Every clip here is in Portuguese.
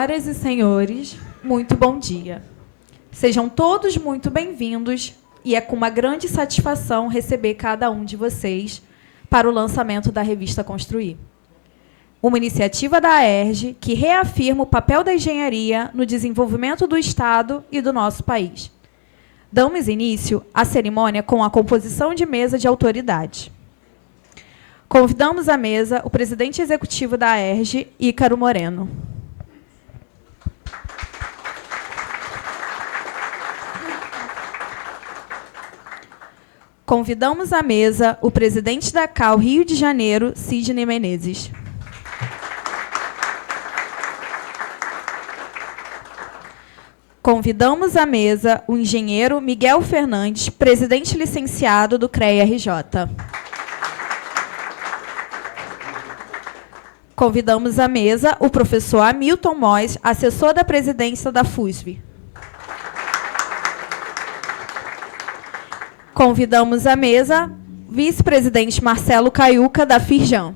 Senhoras e senhores, muito bom dia. Sejam todos muito bem-vindos e é com uma grande satisfação receber cada um de vocês para o lançamento da revista Construir. Uma iniciativa da AERJ que reafirma o papel da engenharia no desenvolvimento do Estado e do nosso país. Damos início à cerimônia com a composição de mesa de autoridade. Convidamos à mesa o presidente executivo da AERJ, Ícaro Moreno. Convidamos à mesa o presidente da CAL Rio de Janeiro, Sidney Menezes. Convidamos à mesa o engenheiro Miguel Fernandes, presidente licenciado do CREA-RJ. Convidamos à mesa o professor Hamilton Mois, assessor da presidência da FUSV. Convidamos à mesa vice-presidente Marcelo Caiuca, da Firjan.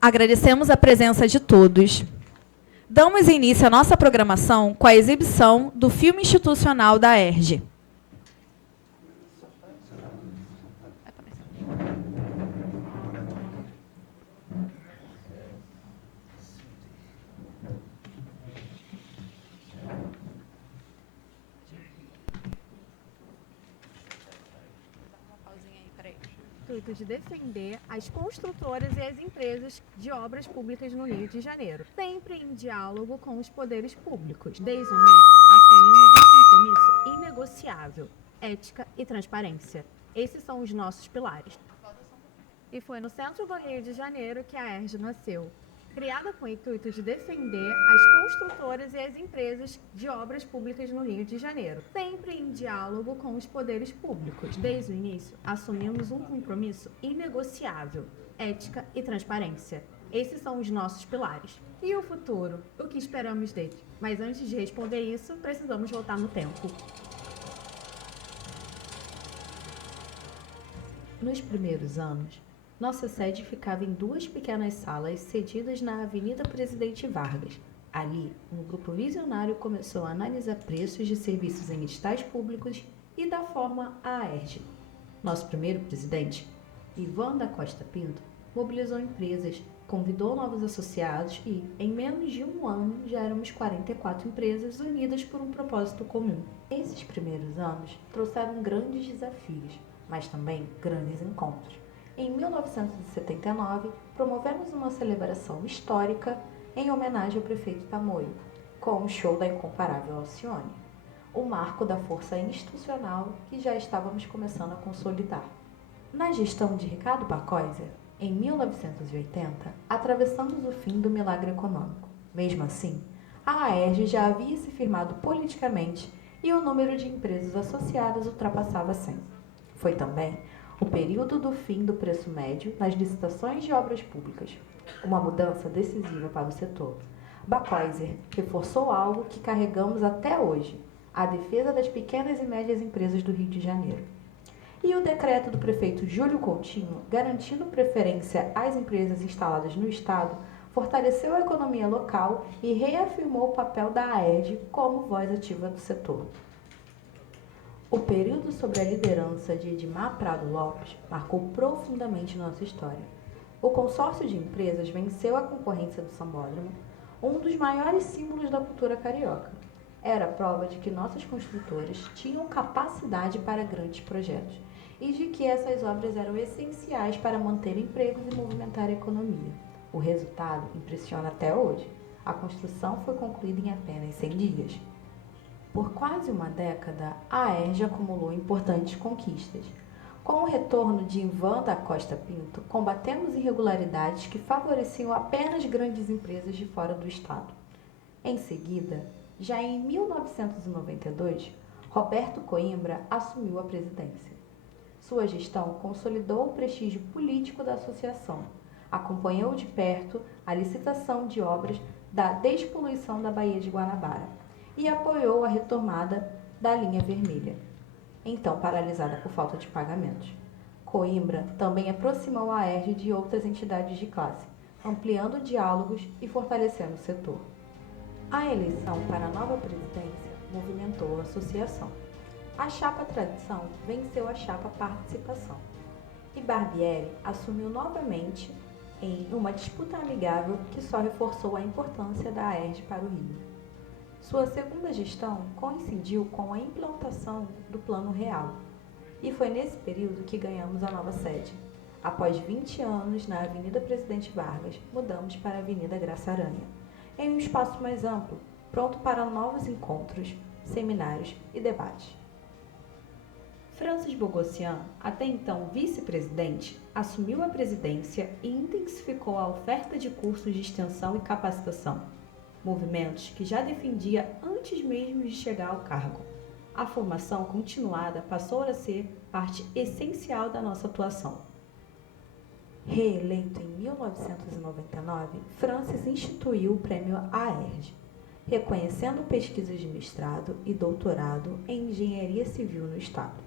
Agradecemos a presença de todos. Damos início à nossa programação com a exibição do filme institucional da AERJ. Intuito de defender as construtoras e as empresas de obras públicas no Rio de Janeiro, sempre em diálogo com os poderes públicos. Desde o início, assumimos um compromisso inegociável, ética e transparência. Esses são os nossos pilares. E foi no centro do Rio de Janeiro que a AERJ nasceu, criada com o intuito de defender as construtoras e as empresas de obras públicas no Rio de Janeiro, sempre em diálogo com os poderes públicos. Desde o início, assumimos um compromisso inegociável, ética e transparência. Esses são os nossos pilares. E o futuro? O que esperamos dele? Mas antes de responder isso, precisamos voltar no tempo. Nos primeiros anos, nossa sede ficava em duas pequenas salas cedidas na Avenida Presidente Vargas. Ali, um grupo visionário começou a analisar preços de serviços em editais públicos e dar forma à AERJ. Nosso primeiro presidente, Ivan da Costa Pinto, mobilizou empresas, convidou novos associados e, em menos de um ano, já éramos 44 empresas unidas por um propósito comum. Esses primeiros anos trouxeram grandes desafios, mas também grandes encontros. Em 1979, promovemos uma celebração histórica em homenagem ao prefeito Tamoio, com o show da incomparável Alcione, o marco da força institucional que já estávamos começando a consolidar. Na gestão de Ricardo Bacóizer, em 1980, atravessamos o fim do milagre econômico. Mesmo assim, a AERJ já havia se firmado politicamente e o número de empresas associadas ultrapassava 100. Foi também o período do fim do preço médio nas licitações de obras públicas, uma mudança decisiva para o setor. Bacóizer reforçou algo que carregamos até hoje, a defesa das pequenas e médias empresas do Rio de Janeiro. E o decreto do prefeito Júlio Coutinho, garantindo preferência às empresas instaladas no Estado, fortaleceu a economia local e reafirmou o papel da AERJ como voz ativa do setor. O período sob a liderança de Edmar Prado Lopes marcou profundamente nossa história. O consórcio de empresas venceu a concorrência do Sambódromo, um dos maiores símbolos da cultura carioca. Era a prova de que nossas construtoras tinham capacidade para grandes projetos e de que essas obras eram essenciais para manter empregos e movimentar a economia. O resultado impressiona até hoje. A construção foi concluída em apenas 100 dias. Por quase uma década, a AERJ acumulou importantes conquistas. Com o retorno de Ivan da Costa Pinto, combatemos irregularidades que favoreciam apenas grandes empresas de fora do Estado. Em seguida, já em 1992, Roberto Coimbra assumiu a presidência. Sua gestão consolidou o prestígio político da associação, acompanhou de perto a licitação de obras da despoluição da Baía de Guanabara e apoiou a retomada da linha vermelha, então paralisada por falta de pagamentos. Coimbra também aproximou a AERJ de outras entidades de classe, ampliando diálogos e fortalecendo o setor. A eleição para a nova presidência movimentou a associação. A chapa Tradição venceu a chapa Participação. E Barbieri assumiu novamente em uma disputa amigável que só reforçou a importância da AERJ para o Rio. Sua segunda gestão coincidiu com a implantação do Plano Real, e foi nesse período que ganhamos a nova sede. Após 20 anos na Avenida Presidente Vargas, mudamos para a Avenida Graça Aranha, em um espaço mais amplo, pronto para novos encontros, seminários e debates. Francis Bogossian, até então vice-presidente, assumiu a presidência e intensificou a oferta de cursos de extensão e capacitação, movimentos que já defendia antes mesmo de chegar ao cargo. A formação continuada passou a ser parte essencial da nossa atuação. Reeleito em 1999, Francis instituiu o Prêmio AERJ, reconhecendo pesquisas de mestrado e doutorado em engenharia civil no Estado.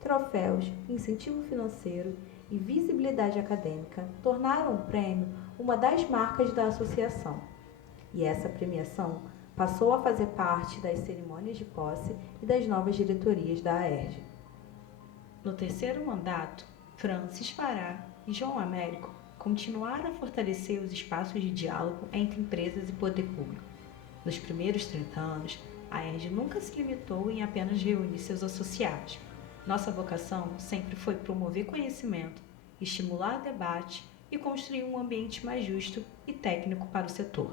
Troféus, incentivo financeiro e visibilidade acadêmica tornaram o prêmio uma das marcas da associação. E essa premiação passou a fazer parte das cerimônias de posse e das novas diretorias da AERJ. No terceiro mandato, Francis Fará e João Américo continuaram a fortalecer os espaços de diálogo entre empresas e poder público. Nos primeiros 30 anos, a AERJ nunca se limitou em apenas reunir seus associados. Nossa vocação sempre foi promover conhecimento, estimular debate e construir um ambiente mais justo e técnico para o setor.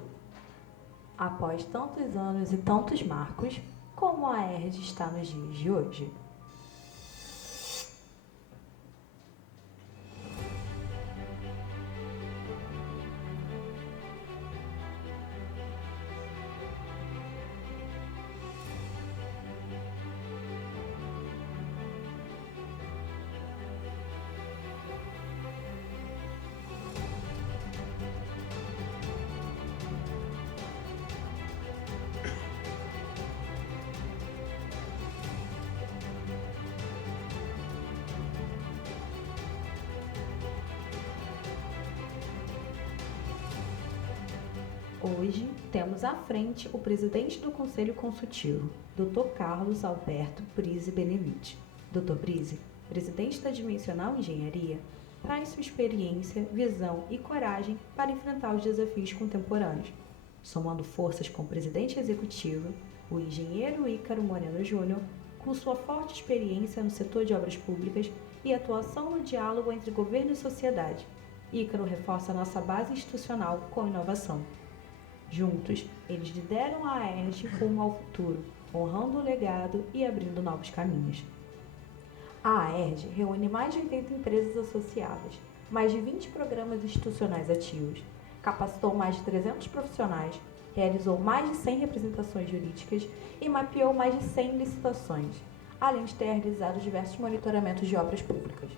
Após tantos anos e tantos marcos, como a AERJ está nos dias de hoje? Hoje, temos à frente o presidente do Conselho Consultivo, Dr. Carlos Alberto Brise Benevitti. Dr. Brise, presidente da Dimensional Engenharia, traz sua experiência, visão e coragem para enfrentar os desafios contemporâneos, somando forças com o presidente executivo, o engenheiro Ícaro Moreno Júnior, com sua forte experiência no setor de obras públicas e atuação no diálogo entre governo e sociedade. Ícaro reforça nossa base institucional com inovação. Juntos, eles lideram a AERJ rumo ao futuro, honrando o legado e abrindo novos caminhos. A AERJ reúne mais de 80 empresas associadas, mais de 20 programas institucionais ativos, capacitou mais de 300 profissionais, realizou mais de 100 representações jurídicas e mapeou mais de 100 licitações, além de ter realizado diversos monitoramentos de obras públicas.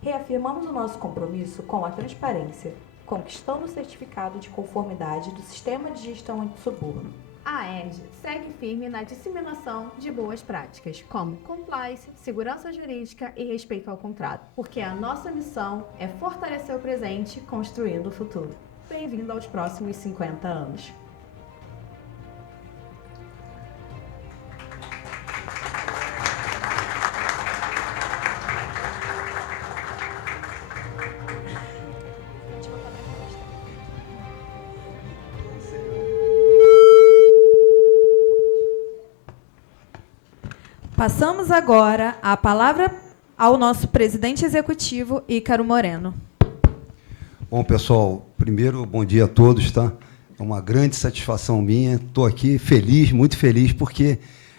Reafirmamos o nosso compromisso com a transparência, conquistando o certificado de conformidade do Sistema de Gestão Antisuborno. A AERJ segue firme na disseminação de boas práticas, como compliance, segurança jurídica e respeito ao contrato, porque a nossa missão é fortalecer o presente, construindo o futuro. Bem-vindo aos próximos 50 anos. Passamos agora a palavra ao nosso presidente executivo, Ícaro Moreno. Bom, pessoal, primeiro, bom dia a todos, tá? É uma grande satisfação minha, estou aqui feliz, muito feliz, porque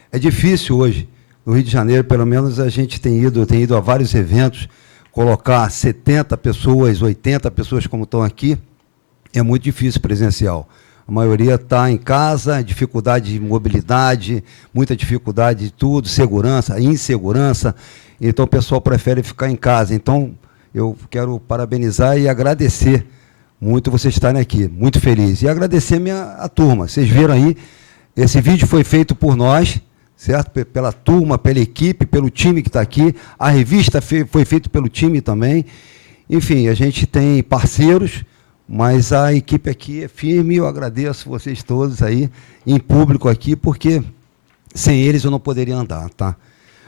é difícil hoje, no Rio de Janeiro, pelo menos a gente tem ido a vários eventos, colocar 70 pessoas, 80 pessoas como estão aqui, é muito difícil presencial. A maioria está em casa, dificuldade de mobilidade, muita dificuldade de tudo, segurança, insegurança. Então, o pessoal prefere ficar em casa. Então, eu quero parabenizar e agradecer muito vocês estarem aqui. Muito feliz. E agradecer a turma. Vocês viram aí, esse vídeo foi feito por nós, certo? Pela turma, pela equipe, pelo time que está aqui. A revista foi feita pelo time também. Enfim, a gente tem parceiros, mas a equipe aqui é firme e eu agradeço vocês todos aí, em público aqui, porque sem eles eu não poderia andar, tá?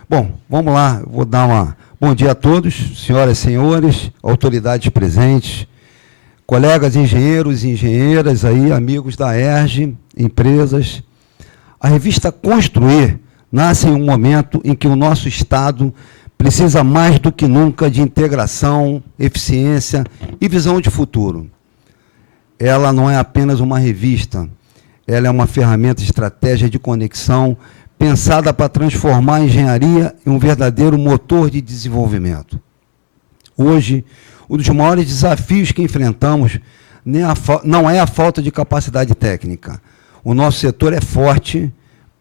Bom, vamos lá, eu vou dar uma... Bom dia a todos, senhoras e senhores, autoridades presentes, colegas engenheiros e engenheiras aí, amigos da ERJ, empresas. A revista Construir nasce em um momento em que o nosso Estado precisa mais do que nunca de integração, eficiência e visão de futuro. Ela não é apenas uma revista, ela é uma ferramenta de estratégia de conexão pensada para transformar a engenharia em um verdadeiro motor de desenvolvimento. Hoje, um dos maiores desafios que enfrentamos não é a falta de capacidade técnica. O nosso setor é forte,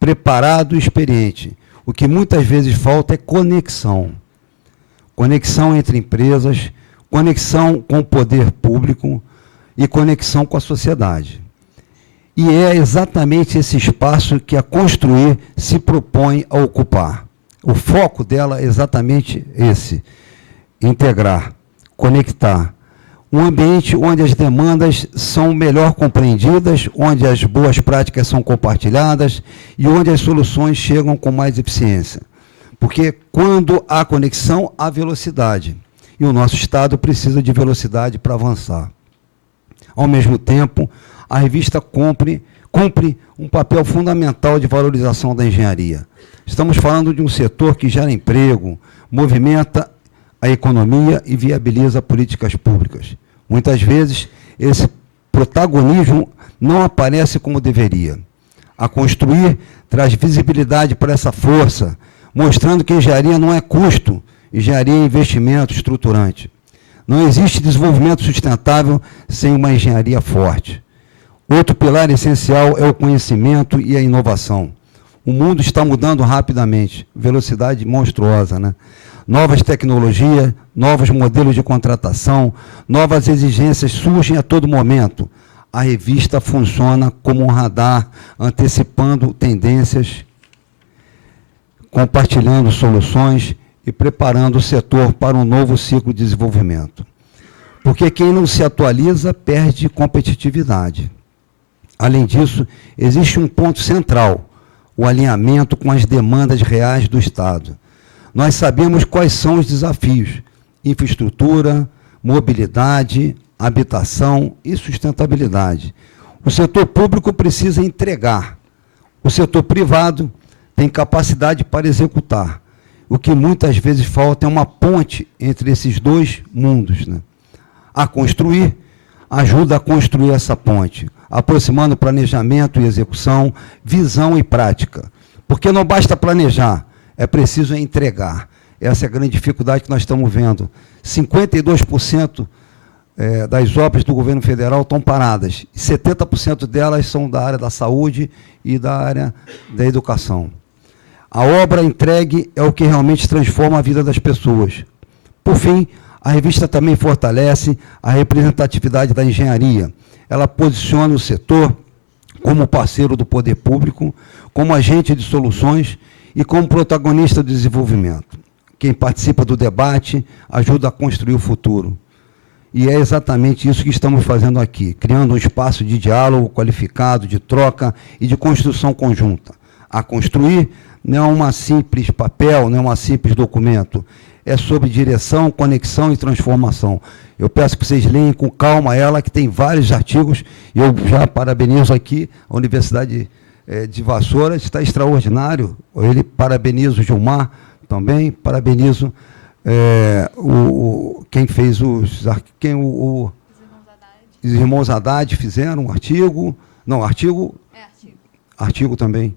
preparado e experiente. O que muitas vezes falta é conexão. Conexão entre empresas, conexão com o poder público e conexão com a sociedade. E é exatamente esse espaço que a Construir se propõe a ocupar. O foco dela é exatamente esse: integrar, conectar. Um ambiente onde as demandas são melhor compreendidas, onde as boas práticas são compartilhadas e onde as soluções chegam com mais eficiência. Porque quando há conexão, há velocidade. E o nosso Estado precisa de velocidade para avançar. Ao mesmo tempo, a revista cumpre um papel fundamental de valorização da engenharia. Estamos falando de um setor que gera emprego, movimenta a economia e viabiliza políticas públicas. Muitas vezes, esse protagonismo não aparece como deveria. A Construir traz visibilidade para essa força, mostrando que engenharia não é custo, engenharia é investimento estruturante. Não existe desenvolvimento sustentável sem uma engenharia forte. Outro pilar essencial é o conhecimento e a inovação. O mundo está mudando rapidamente, velocidade monstruosa, né? Novas tecnologias, novos modelos de contratação, novas exigências surgem a todo momento. A revista funciona como um radar, antecipando tendências, compartilhando soluções e preparando o setor para um novo ciclo de desenvolvimento. Porque quem não se atualiza perde competitividade. Além disso, existe um ponto central: o alinhamento com as demandas reais do Estado. Nós sabemos quais são os desafios: infraestrutura, mobilidade, habitação e sustentabilidade. O setor público precisa entregar. O setor privado tem capacidade para executar. O que muitas vezes falta é uma ponte entre esses dois mundos, né? A Construir ajuda a construir essa ponte, aproximando planejamento e execução, visão e prática. Porque não basta planejar, é preciso entregar. Essa é a grande dificuldade que nós estamos vendo. 52% das obras do governo federal estão paradas, e 70% delas são da área da saúde e da área da educação. A obra entregue é o que realmente transforma a vida das pessoas. Por fim, a revista também fortalece a representatividade da engenharia. Ela posiciona o setor como parceiro do poder público, como agente de soluções e como protagonista do desenvolvimento. Quem participa do debate ajuda a construir o futuro. E é exatamente isso que estamos fazendo aqui, criando um espaço de diálogo qualificado, de troca e de construção conjunta. A Construir não é uma simples papel, não é um simples documento. É sobre direção, conexão e transformação. Eu peço que vocês leem com calma ela, que tem vários artigos, e eu já parabenizo aqui a Universidade de Vassouras, está extraordinário. Ele parabenizo o Gilmar também, parabenizo quem fez os irmãos Haddad fizeram um artigo, artigo também.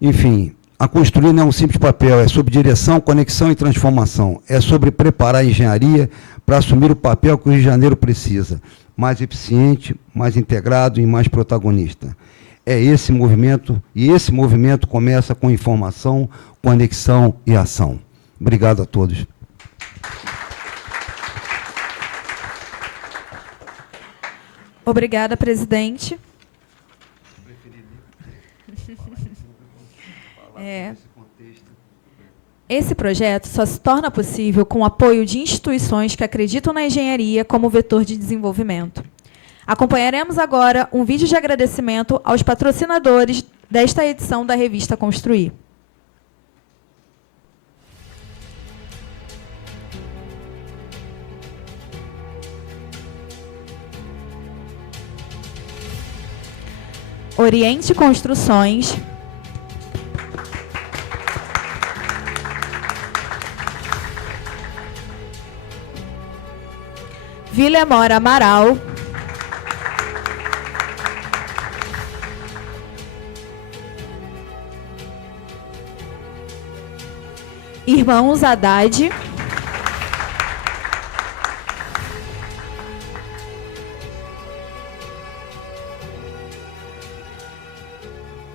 Enfim, a Construir não é um simples papel, é sobre direção, conexão e transformação. É sobre preparar a engenharia para assumir o papel que o Rio de Janeiro precisa, mais eficiente, mais integrado e mais protagonista. É esse movimento, e esse movimento começa com informação, conexão e ação. Obrigado a todos. Obrigada, presidente. Esse projeto só se torna possível com o apoio de instituições que acreditam na engenharia como vetor de desenvolvimento. Acompanharemos agora um vídeo de agradecimento aos patrocinadores desta edição da revista Construir. Oriente Construções, Vilemor Amaral, Irmãos Haddad,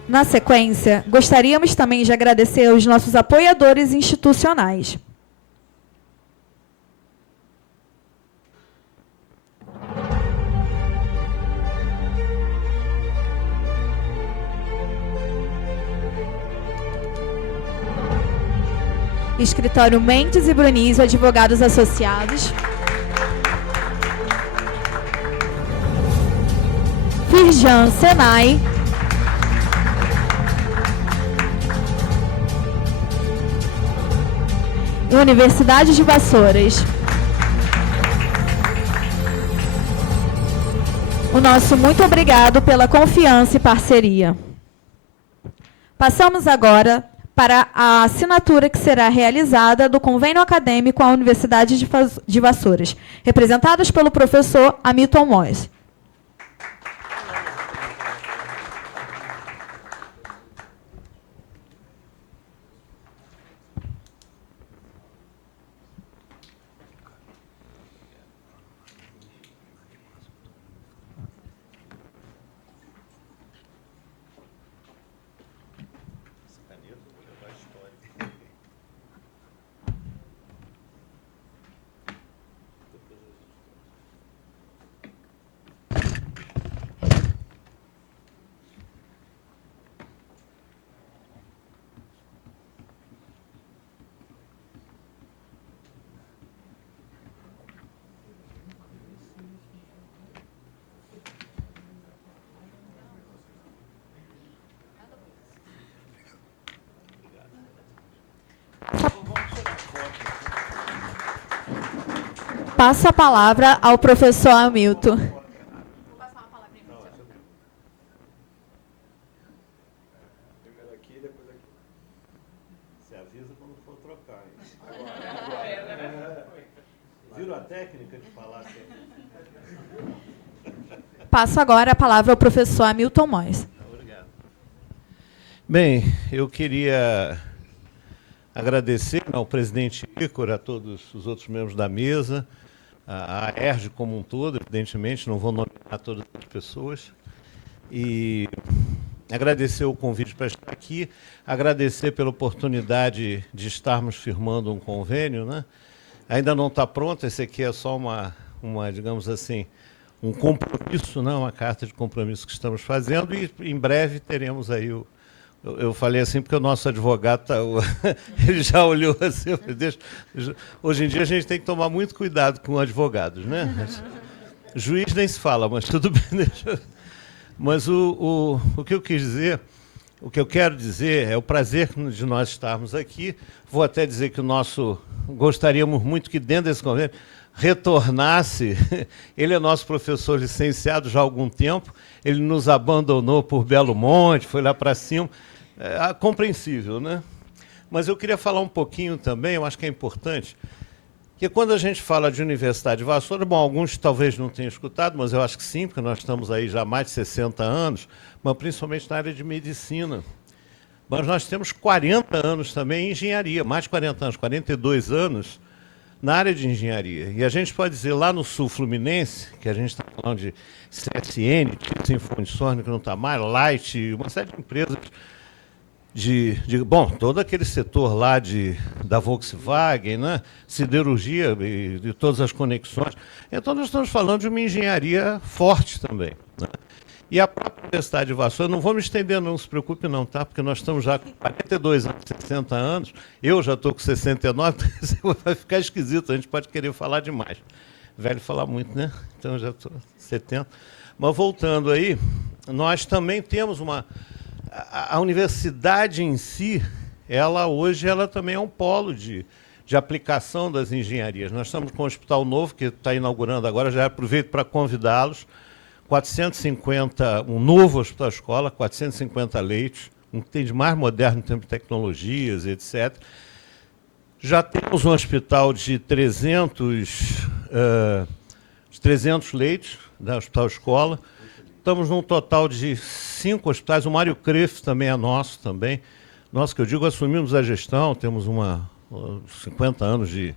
na sequência, gostaríamos também de agradecer aos nossos apoiadores institucionais. Escritório Mendes e Brunizio, advogados associados. Firjan Senai. Universidade de Vassouras. O nosso muito obrigado pela confiança e parceria. Passamos agora para a assinatura que será realizada do convênio acadêmico à Universidade de Vassouras, representados pelo professor Hamilton Mois. Passo a palavra ao professor Hamilton. Primeiro aqui, depois aqui. Você avisa quando for trocar. Viram a técnica de falar assim? Passo agora a palavra ao professor Hamilton Mois. Obrigado. Bem, eu queria agradecer ao presidente Ícaro, a todos os outros membros da mesa, a ERJ como um todo, evidentemente, não vou nominar todas as pessoas, e agradecer o convite para estar aqui, agradecer pela oportunidade de estarmos firmando um convênio, né? Ainda não está pronto, esse aqui é só uma, digamos assim, um compromisso, né? Uma carta de compromisso que estamos fazendo, e em breve teremos aí o... Eu falei assim porque o nosso advogado, ele já olhou assim, eu falei, hoje em dia a gente tem que tomar muito cuidado com advogados, né? Juiz nem se fala, mas tudo bem. Mas o que eu quis dizer, o que eu quero dizer é o prazer de nós estarmos aqui. Vou até dizer que gostaríamos muito que dentro desse convênio retornasse. Ele é nosso professor licenciado já há algum tempo, ele nos abandonou por Belo Monte, foi lá para cima. Compreensível, né? Mas eu queria falar um pouquinho também, eu acho que é importante, que quando a gente fala de Universidade de Vassouras, bom, alguns talvez não tenham escutado, mas eu acho que sim, porque nós estamos aí já há mais de 60 anos, mas principalmente na área de medicina. Mas nós temos 40 anos também em engenharia, mais de 40 anos, 42 anos na área de engenharia. E a gente pode dizer, lá no sul fluminense, que a gente está falando de CSN, Sinfônia, que não está mais, Light, uma série de empresas bom, todo aquele setor lá da Volkswagen, né? Siderurgia e de todas as conexões. Então, nós estamos falando de uma engenharia forte também, né? E a própria Universidade de Vassoura, não vou me estender, não se preocupe não, tá? Porque nós estamos já com 42 anos, 60 anos, eu já estou com 69, vai ficar esquisito, a gente pode querer falar demais. Velho falar muito, né? Então eu já estou 70. Mas voltando aí, nós também temos uma... A universidade em si, hoje ela também é um polo de aplicação das engenharias. Nós estamos com um hospital novo, que está inaugurando agora, já aproveito para convidá-los, 450, um novo hospital-escola, 450 leitos, um que tem de mais moderno em termos de tecnologias, etc. Já temos um hospital de 300 leitos, da hospital-escola. Estamos num total de 5 hospitais. O Mário Kreff também é nosso também. Nosso, que eu digo, assumimos a gestão, temos 50 anos de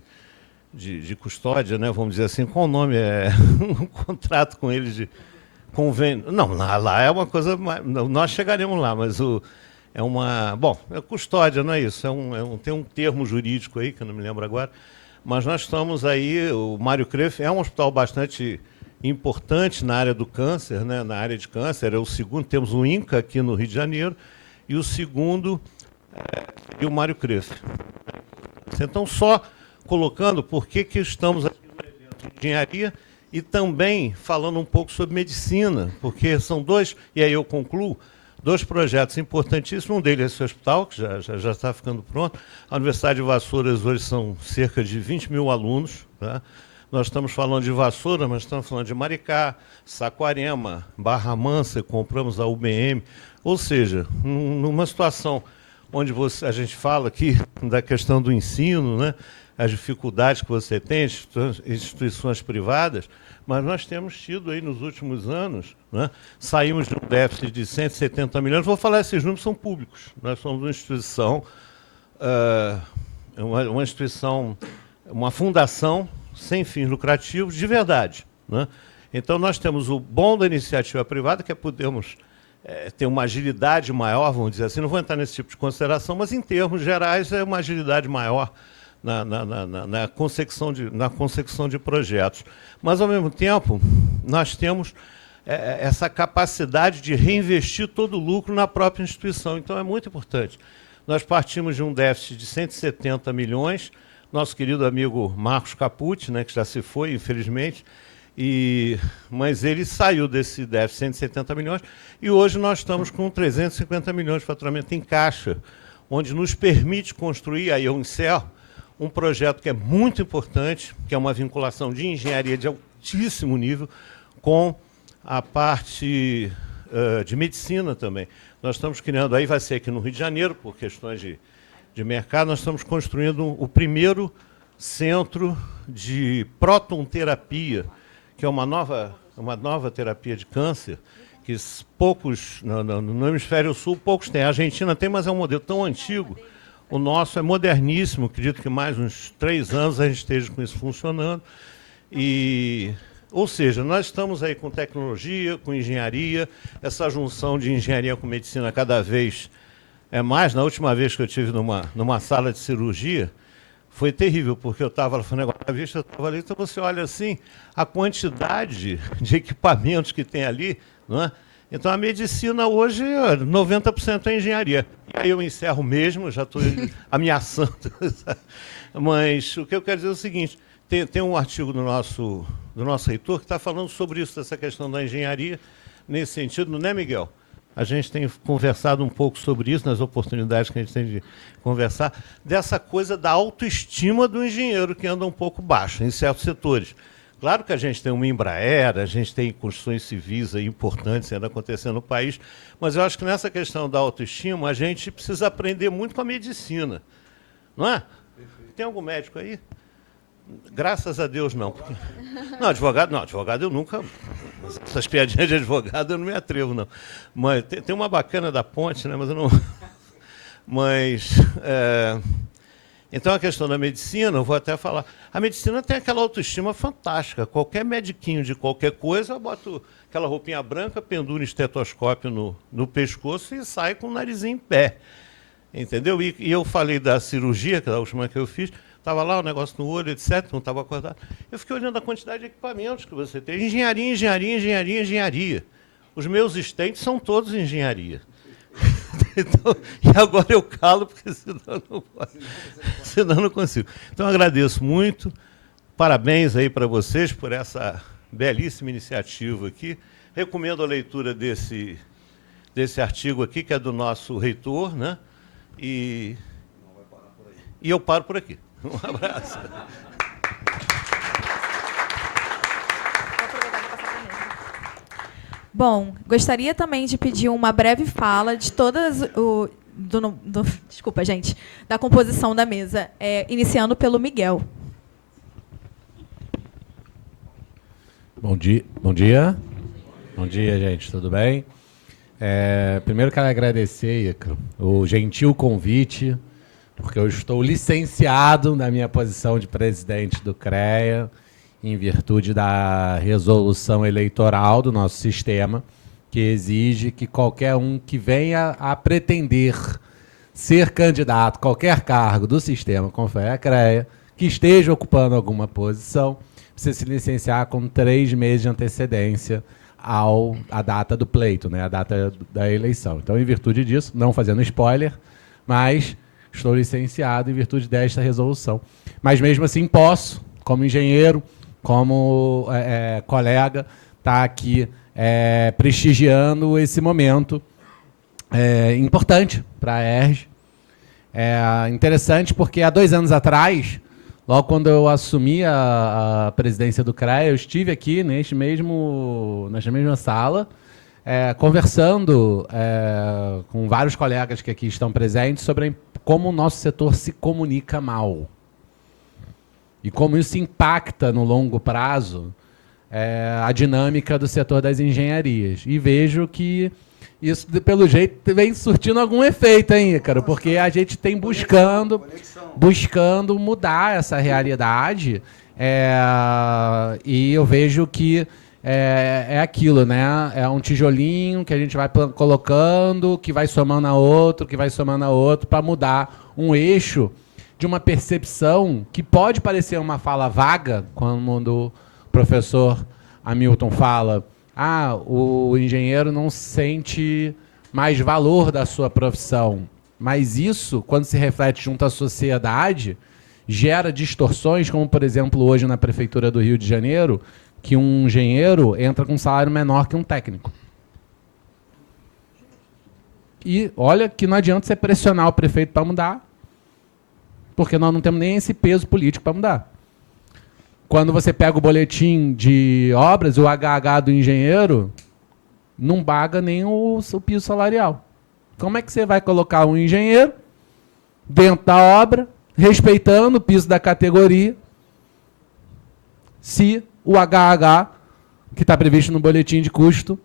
custódia, né, vamos dizer assim. Qual o nome? É um contrato com eles de convênio. Não, lá é uma coisa... Nós chegaremos lá, mas é uma... Bom, é custódia, não é isso. Tem um termo jurídico aí, que eu não me lembro agora. Mas nós estamos aí... O Mário Kreff é um hospital bastante importante na área do câncer, né, na área de câncer. É o segundo. Temos o INCA aqui no Rio de Janeiro. E o segundo é o Mário Kreff. Então, só colocando por que estamos aqui no evento de engenharia e também falando um pouco sobre medicina, porque são dois, e aí eu concluo, dois projetos importantíssimos. Um deles é esse hospital, que já está ficando pronto. A Universidade de Vassouras hoje são cerca de 20 mil alunos. Tá? Nós estamos falando de Vassoura, mas estamos falando de Maricá, Saquarema, Barra Mansa, compramos a UBM. Ou seja, numa situação onde a gente fala aqui da questão do ensino, né? As dificuldades que você tem, instituições privadas, mas nós temos tido aí nos últimos anos, né, saímos de um déficit de 170 milhões, vou falar, esses números são públicos. Nós somos uma instituição, uma fundação sem fins lucrativos de verdade. Né? Então, nós temos o bom da iniciativa privada, que é podermos ter uma agilidade maior, vamos dizer assim, não vou entrar nesse tipo de consideração, mas, em termos gerais, é uma agilidade maior na consecução de projetos. Mas, ao mesmo tempo, nós temos essa capacidade de reinvestir todo o lucro na própria instituição. Então, é muito importante. Nós partimos de um déficit de 170 milhões, nosso querido amigo Marcos Capucci, né, que já se foi, infelizmente, mas ele saiu desse déficit de 170 milhões e hoje nós estamos com 350 milhões de faturamento em caixa, onde nos permite construir, aí eu encerro, um projeto que é muito importante, que é uma vinculação de engenharia de altíssimo nível com a parte de medicina também. Nós estamos criando, aí vai ser aqui no Rio de Janeiro, por questões de mercado, nós estamos construindo o primeiro centro de próton-terapia, que é uma nova terapia de câncer, que poucos, no hemisfério sul, poucos têm. A Argentina tem, mas é um modelo tão antigo. O nosso é moderníssimo, acredito que mais uns 3 anos a gente esteja com isso funcionando. Ou seja, nós estamos aí com tecnologia, com engenharia, essa junção de engenharia com medicina cada vez é mais. Na última vez que eu estive numa sala de cirurgia, foi terrível, porque eu estava falando negócio da vista, eu estava ali, então você olha assim, a quantidade de equipamentos que tem ali, não é? Então, a medicina hoje, 90% é engenharia. E aí eu encerro mesmo, já estou ameaçando. Mas o que eu quero dizer é o seguinte, tem um artigo do nosso reitor que está falando sobre isso, dessa questão da engenharia, nesse sentido, não é, Miguel? A gente tem conversado um pouco sobre isso, nas oportunidades que a gente tem de conversar, dessa coisa da autoestima do engenheiro, que anda um pouco baixa em certos setores. Claro que a gente tem uma Embraer, a gente tem construções civis aí importantes ainda acontecendo no país, mas eu acho que nessa questão da autoestima a gente precisa aprender muito com a medicina. Não é? Tem algum médico aí? Graças a Deus, não. Porque... Não, advogado eu nunca... Essas piadinhas de advogado eu não me atrevo, não. Mas tem uma bacana da Ponte, né? Mas eu não... Mas... Então, a questão da medicina, eu vou até falar... A medicina tem aquela autoestima fantástica. Qualquer mediquinho de qualquer coisa, eu boto aquela roupinha branca, penduro um estetoscópio no pescoço e sai com o narizinho em pé. Entendeu? E eu falei da cirurgia, que é a última que eu fiz, estava lá o negócio no olho, etc., não estava acordado. Eu fiquei olhando a quantidade de equipamentos que você tem. Engenharia. Os meus estentes são todos engenharia. Então, e agora eu calo, porque senão não consigo. Então, agradeço muito. Parabéns aí para vocês por essa belíssima iniciativa aqui. Recomendo a leitura desse artigo aqui, que é do nosso reitor, né? E eu paro por aqui. Um abraço. Bom, gostaria também de pedir uma breve fala de todas desculpa, gente, da composição da mesa, iniciando pelo Miguel. Bom dia. Bom dia, gente. Tudo bem? Primeiro quero agradecer, Ícaro, o gentil convite, porque eu estou licenciado na minha posição de presidente do CREA, em virtude da resolução eleitoral do nosso sistema, que exige que qualquer um que venha a pretender ser candidato a qualquer cargo do sistema CONFEA-CREA, que esteja ocupando alguma posição, precisa se licenciar com 3 meses de antecedência à data do pleito, né, a data da eleição. Então, em virtude disso, não fazendo spoiler, mas estou licenciado em virtude desta resolução. Mas, mesmo assim, posso, como engenheiro, como colega, estar aqui prestigiando esse momento importante para a ERJ. Interessante porque há 2 anos atrás, logo quando eu assumi a presidência do CREA, eu estive aqui nesta mesma sala, conversando com vários colegas que aqui estão presentes sobre como o nosso setor se comunica mal. E como isso impacta no longo prazo a dinâmica do setor das engenharias. E vejo que isso, pelo jeito, vem surtindo algum efeito, hein, Ícaro? Porque a gente tem buscando mudar essa realidade. E eu vejo que é aquilo, né? É um tijolinho que a gente vai colocando, que vai somando a outro, para mudar um eixo de uma percepção que pode parecer uma fala vaga, quando o professor Hamilton fala: o engenheiro não sente mais valor da sua profissão. Mas isso, quando se reflete junto à sociedade, gera distorções, como, por exemplo, hoje na Prefeitura do Rio de Janeiro, que um engenheiro entra com um salário menor que um técnico. E olha que não adianta você pressionar o prefeito para mudar, porque nós não temos nem esse peso político para mudar. Quando você pega o boletim de obras, o HH do engenheiro não paga nem o piso salarial. Como é que você vai colocar um engenheiro dentro da obra, respeitando o piso da categoria, se o HH, que está previsto no boletim de custo,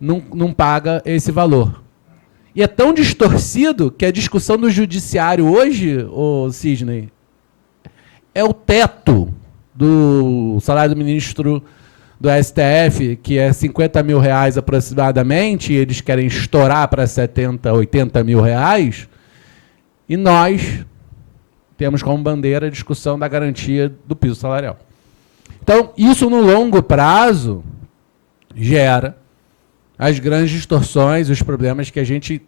não paga esse valor? E é tão distorcido que a discussão do judiciário hoje, Sidney, é o teto do salário do ministro do STF, que é R$50 mil aproximadamente, e eles querem estourar para 70, 80 mil reais, e nós temos como bandeira a discussão da garantia do piso salarial. Então, isso no longo prazo gera as grandes distorções, os problemas que a gente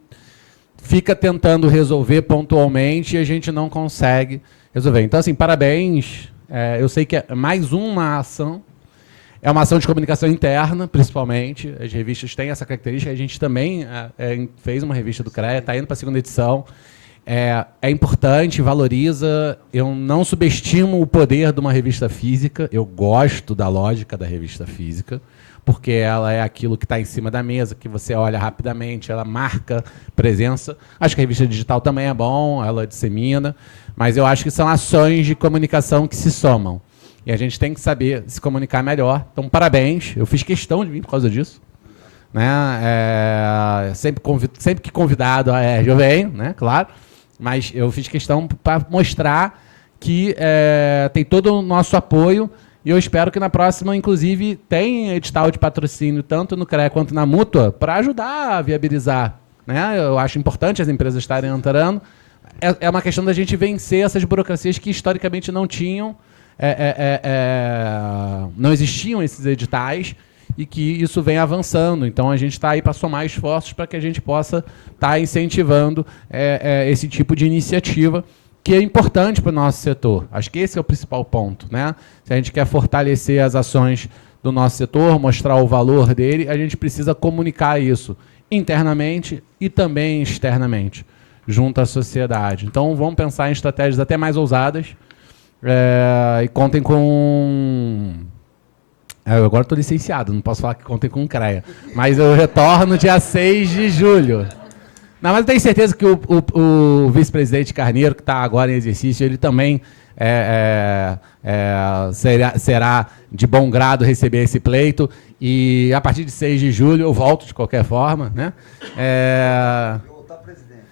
fica tentando resolver pontualmente e a gente não consegue resolver. Então, assim, parabéns. Eu sei que é mais uma ação. É uma ação de comunicação interna, principalmente. As revistas têm essa característica. A gente também fez uma revista do CREA, está indo para a 2ª edição. É importante, valoriza. Eu não subestimo o poder de uma revista física. Eu gosto da lógica da revista física, porque ela é aquilo que está em cima da mesa, que você olha rapidamente, ela marca presença. Acho que a revista digital também é bom, ela dissemina, mas eu acho que são ações de comunicação que se somam. E a gente tem que saber se comunicar melhor. Então, parabéns. Eu fiz questão de vir por causa disso. Né? Sempre que convidado, eu venho, né? Claro. Mas eu fiz questão para mostrar que tem todo o nosso apoio. E eu espero que na próxima, inclusive, tenha edital de patrocínio, tanto no CREA quanto na Mútua, para ajudar a viabilizar. Né? Eu acho importante as empresas estarem entrando. É uma questão da gente vencer essas burocracias que, historicamente, não tinham, não existiam esses editais, e que isso vem avançando. Então, a gente está aí para somar esforços para que a gente possa estar incentivando esse tipo de iniciativa, que é importante para o nosso setor. Acho que esse é o principal ponto, né? Se a gente quer fortalecer as ações do nosso setor, mostrar o valor dele, a gente precisa comunicar isso internamente e também externamente, junto à sociedade. Então, vamos pensar em estratégias até mais ousadas, e contem com... Eu agora estou licenciado, não posso falar que contem com o CREA, mas eu retorno dia 6 de julho. Não, mas eu tenho certeza que o vice-presidente Carneiro, que está agora em exercício, ele também será de bom grado receber esse pleito, e a partir de 6 de julho eu volto de qualquer forma, né? Eu vou estar presidente.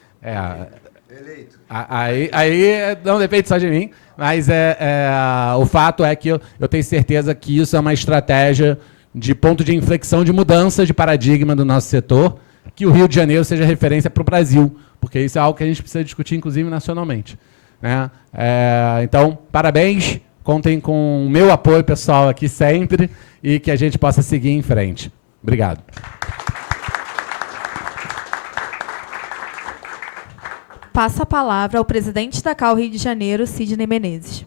Eleito. Aí não depende só de mim, mas o fato é que eu tenho certeza que isso é uma estratégia de ponto de inflexão, de mudança de paradigma do nosso setor, que o Rio de Janeiro seja referência para o Brasil, porque isso é algo que a gente precisa discutir, inclusive, nacionalmente, né? Então, parabéns, contem com o meu apoio pessoal aqui sempre e que a gente possa seguir em frente. Obrigado. Passa a palavra ao presidente da CAU Rio de Janeiro, Sidney Menezes.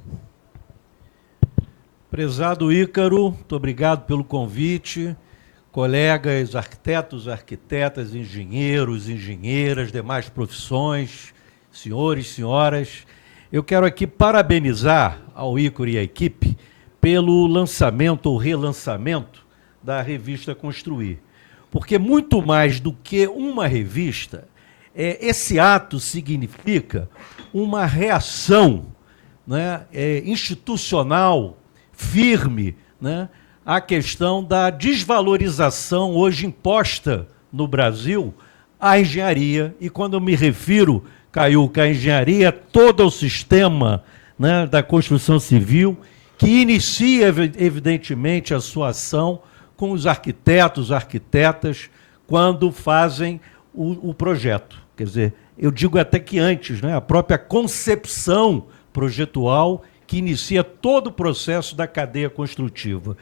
Prezado Ícaro, muito obrigado pelo convite. Colegas arquitetos, arquitetas, engenheiros, engenheiras, demais profissões, senhores, senhoras, eu quero aqui parabenizar ao Ícaro e à equipe pelo lançamento ou relançamento da revista Construir. Porque muito mais do que uma revista, esse ato significa uma reação, né, institucional, firme, né, à questão da desvalorização hoje imposta no Brasil à engenharia. E quando eu me refiro, Caiuca, à engenharia, todo o sistema, né, da construção civil, que inicia, evidentemente, a sua ação com os arquitetos, arquitetas, quando fazem o projeto. Quer dizer, eu digo até que antes, né, a própria concepção projetual que inicia todo o processo da cadeia construtiva.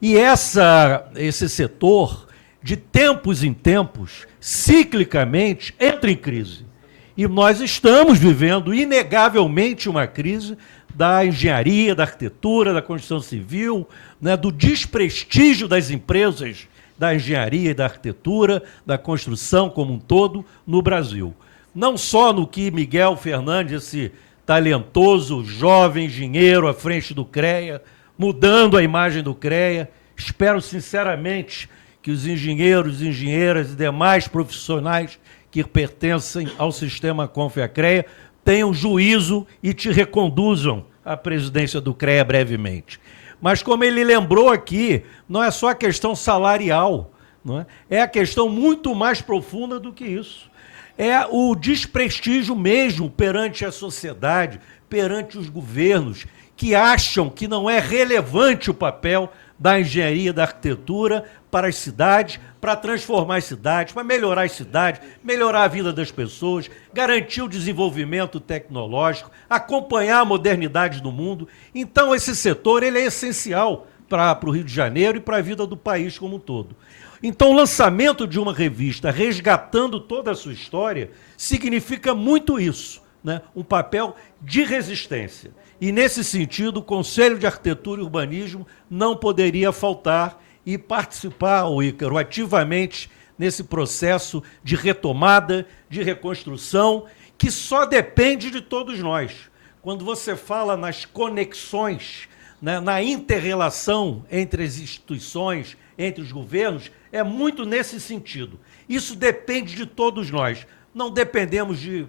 E esse setor, de tempos em tempos, ciclicamente, entra em crise. E nós estamos vivendo, inegavelmente, uma crise da engenharia, da arquitetura, da construção civil, né, do desprestígio das empresas da engenharia e da arquitetura, da construção como um todo, no Brasil. Não só no que Miguel Fernandes, esse talentoso, jovem engenheiro à frente do CREA, mudando a imagem do CREA. Espero, sinceramente, que os engenheiros, engenheiras e demais profissionais que pertencem ao sistema CONFEA-CREA tenham juízo e te reconduzam à presidência do CREA brevemente. Mas, como ele lembrou aqui, não é só a questão salarial, não é? É a questão muito mais profunda do que isso. É o desprestígio mesmo perante a sociedade, perante os governos, que acham que não é relevante o papel da engenharia e da arquitetura para as cidades, para transformar as cidades, para melhorar as cidades, melhorar a vida das pessoas, garantir o desenvolvimento tecnológico, acompanhar a modernidade do mundo. Então, esse setor ele é essencial para o Rio de Janeiro e para a vida do país como um todo. Então, o lançamento de uma revista resgatando toda a sua história significa muito isso, né? Um papel de resistência. E, nesse sentido, o Conselho de Arquitetura e Urbanismo não poderia faltar e participar, Ícaro, ativamente nesse processo de retomada, de reconstrução, que só depende de todos nós. Quando você fala nas conexões, né, na inter-relação entre as instituições, entre os governos, é muito nesse sentido. Isso depende de todos nós. Não dependemos de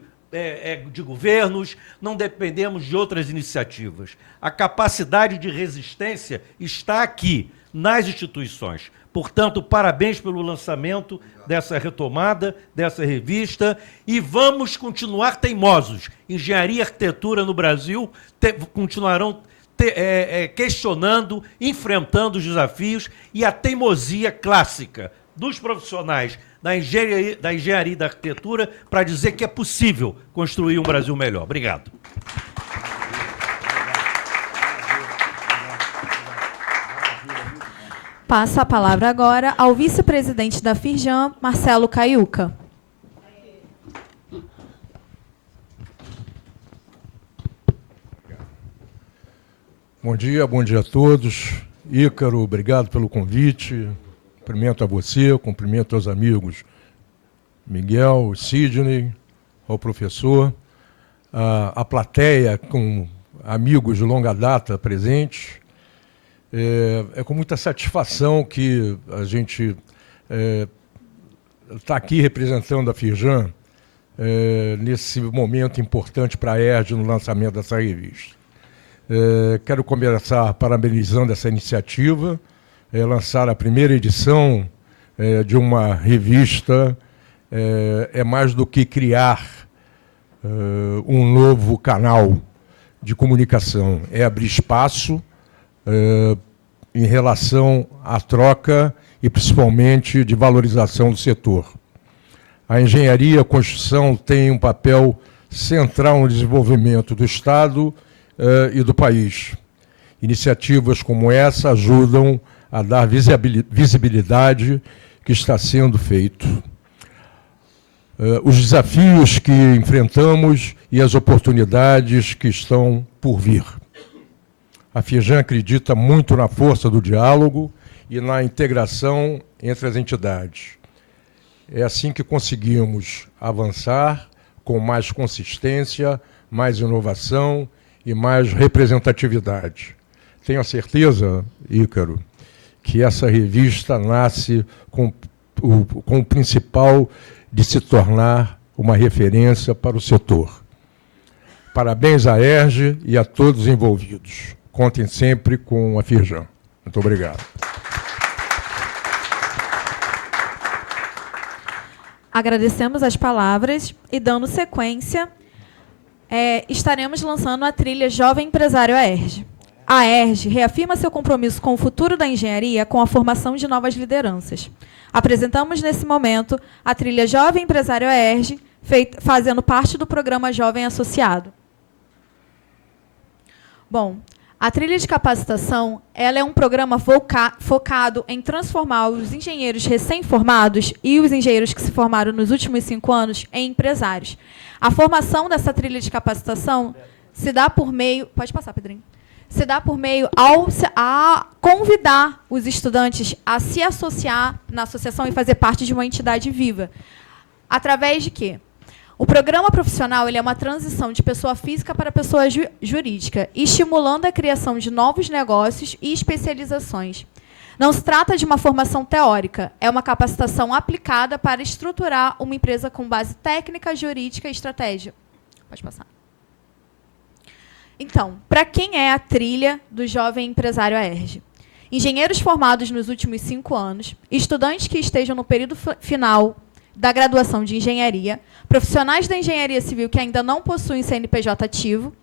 governos, não dependemos de outras iniciativas. A capacidade de resistência está aqui, nas instituições. Portanto, parabéns pelo lançamento dessa retomada, dessa revista, e vamos continuar teimosos. Engenharia e arquitetura no Brasil continuarão questionando, enfrentando os desafios e a teimosia clássica dos profissionais da engenharia e da arquitetura para dizer que é possível construir um Brasil melhor. Obrigado. Passo a palavra agora ao vice-presidente da Firjan, Marcelo Caiuca. Bom dia a todos. Ícaro, obrigado pelo convite. Cumprimento a você, cumprimento aos amigos Miguel, Sidney, ao professor, a plateia com amigos de longa data presentes. É com muita satisfação que a gente está aqui representando a Firjan nesse momento importante para a ERJ no lançamento dessa revista. Quero começar parabenizando essa iniciativa, lançar a primeira edição de uma revista é mais do que criar um novo canal de comunicação, é abrir espaço em relação à troca e principalmente de valorização do setor. A engenharia e a construção têm um papel central no desenvolvimento do Estado e do país. Iniciativas como essa ajudam a dar visibilidade que está sendo feito. Os desafios que enfrentamos e as oportunidades que estão por vir. A Firjan acredita muito na força do diálogo e na integração entre as entidades. É assim que conseguimos avançar com mais consistência, mais inovação e mais representatividade. Tenho a certeza, Ícaro, que essa revista nasce com o principal de se tornar uma referência para o setor. Parabéns à ERJ e a todos os envolvidos. Contem sempre com a Firjan. Muito obrigado. Agradecemos as palavras e, dando sequência, estaremos lançando a trilha Jovem Empresário ERJ. A ERJ reafirma seu compromisso com o futuro da engenharia com a formação de novas lideranças. Apresentamos, nesse momento, a trilha Jovem Empresário ERJ, fazendo parte do programa Jovem Associado. Bom, a trilha de capacitação ela é um programa focado em transformar os engenheiros recém-formados e os engenheiros que se formaram nos últimos 5 anos em empresários. A formação dessa trilha de capacitação se dá por meio... Pode passar, Pedrinho. Se dá por meio a convidar os estudantes a se associar na associação e fazer parte de uma entidade viva. Através de quê? O programa profissional ele é uma transição de pessoa física para pessoa jurídica, estimulando a criação de novos negócios e especializações. Não se trata de uma formação teórica, é uma capacitação aplicada para estruturar uma empresa com base técnica, jurídica e estratégia. Pode passar. Então, para quem é a trilha do Jovem Empresário ERJ? Engenheiros formados nos últimos 5 anos, estudantes que estejam no período final da graduação de engenharia, profissionais da engenharia civil que ainda não possuem CNPJ ativo,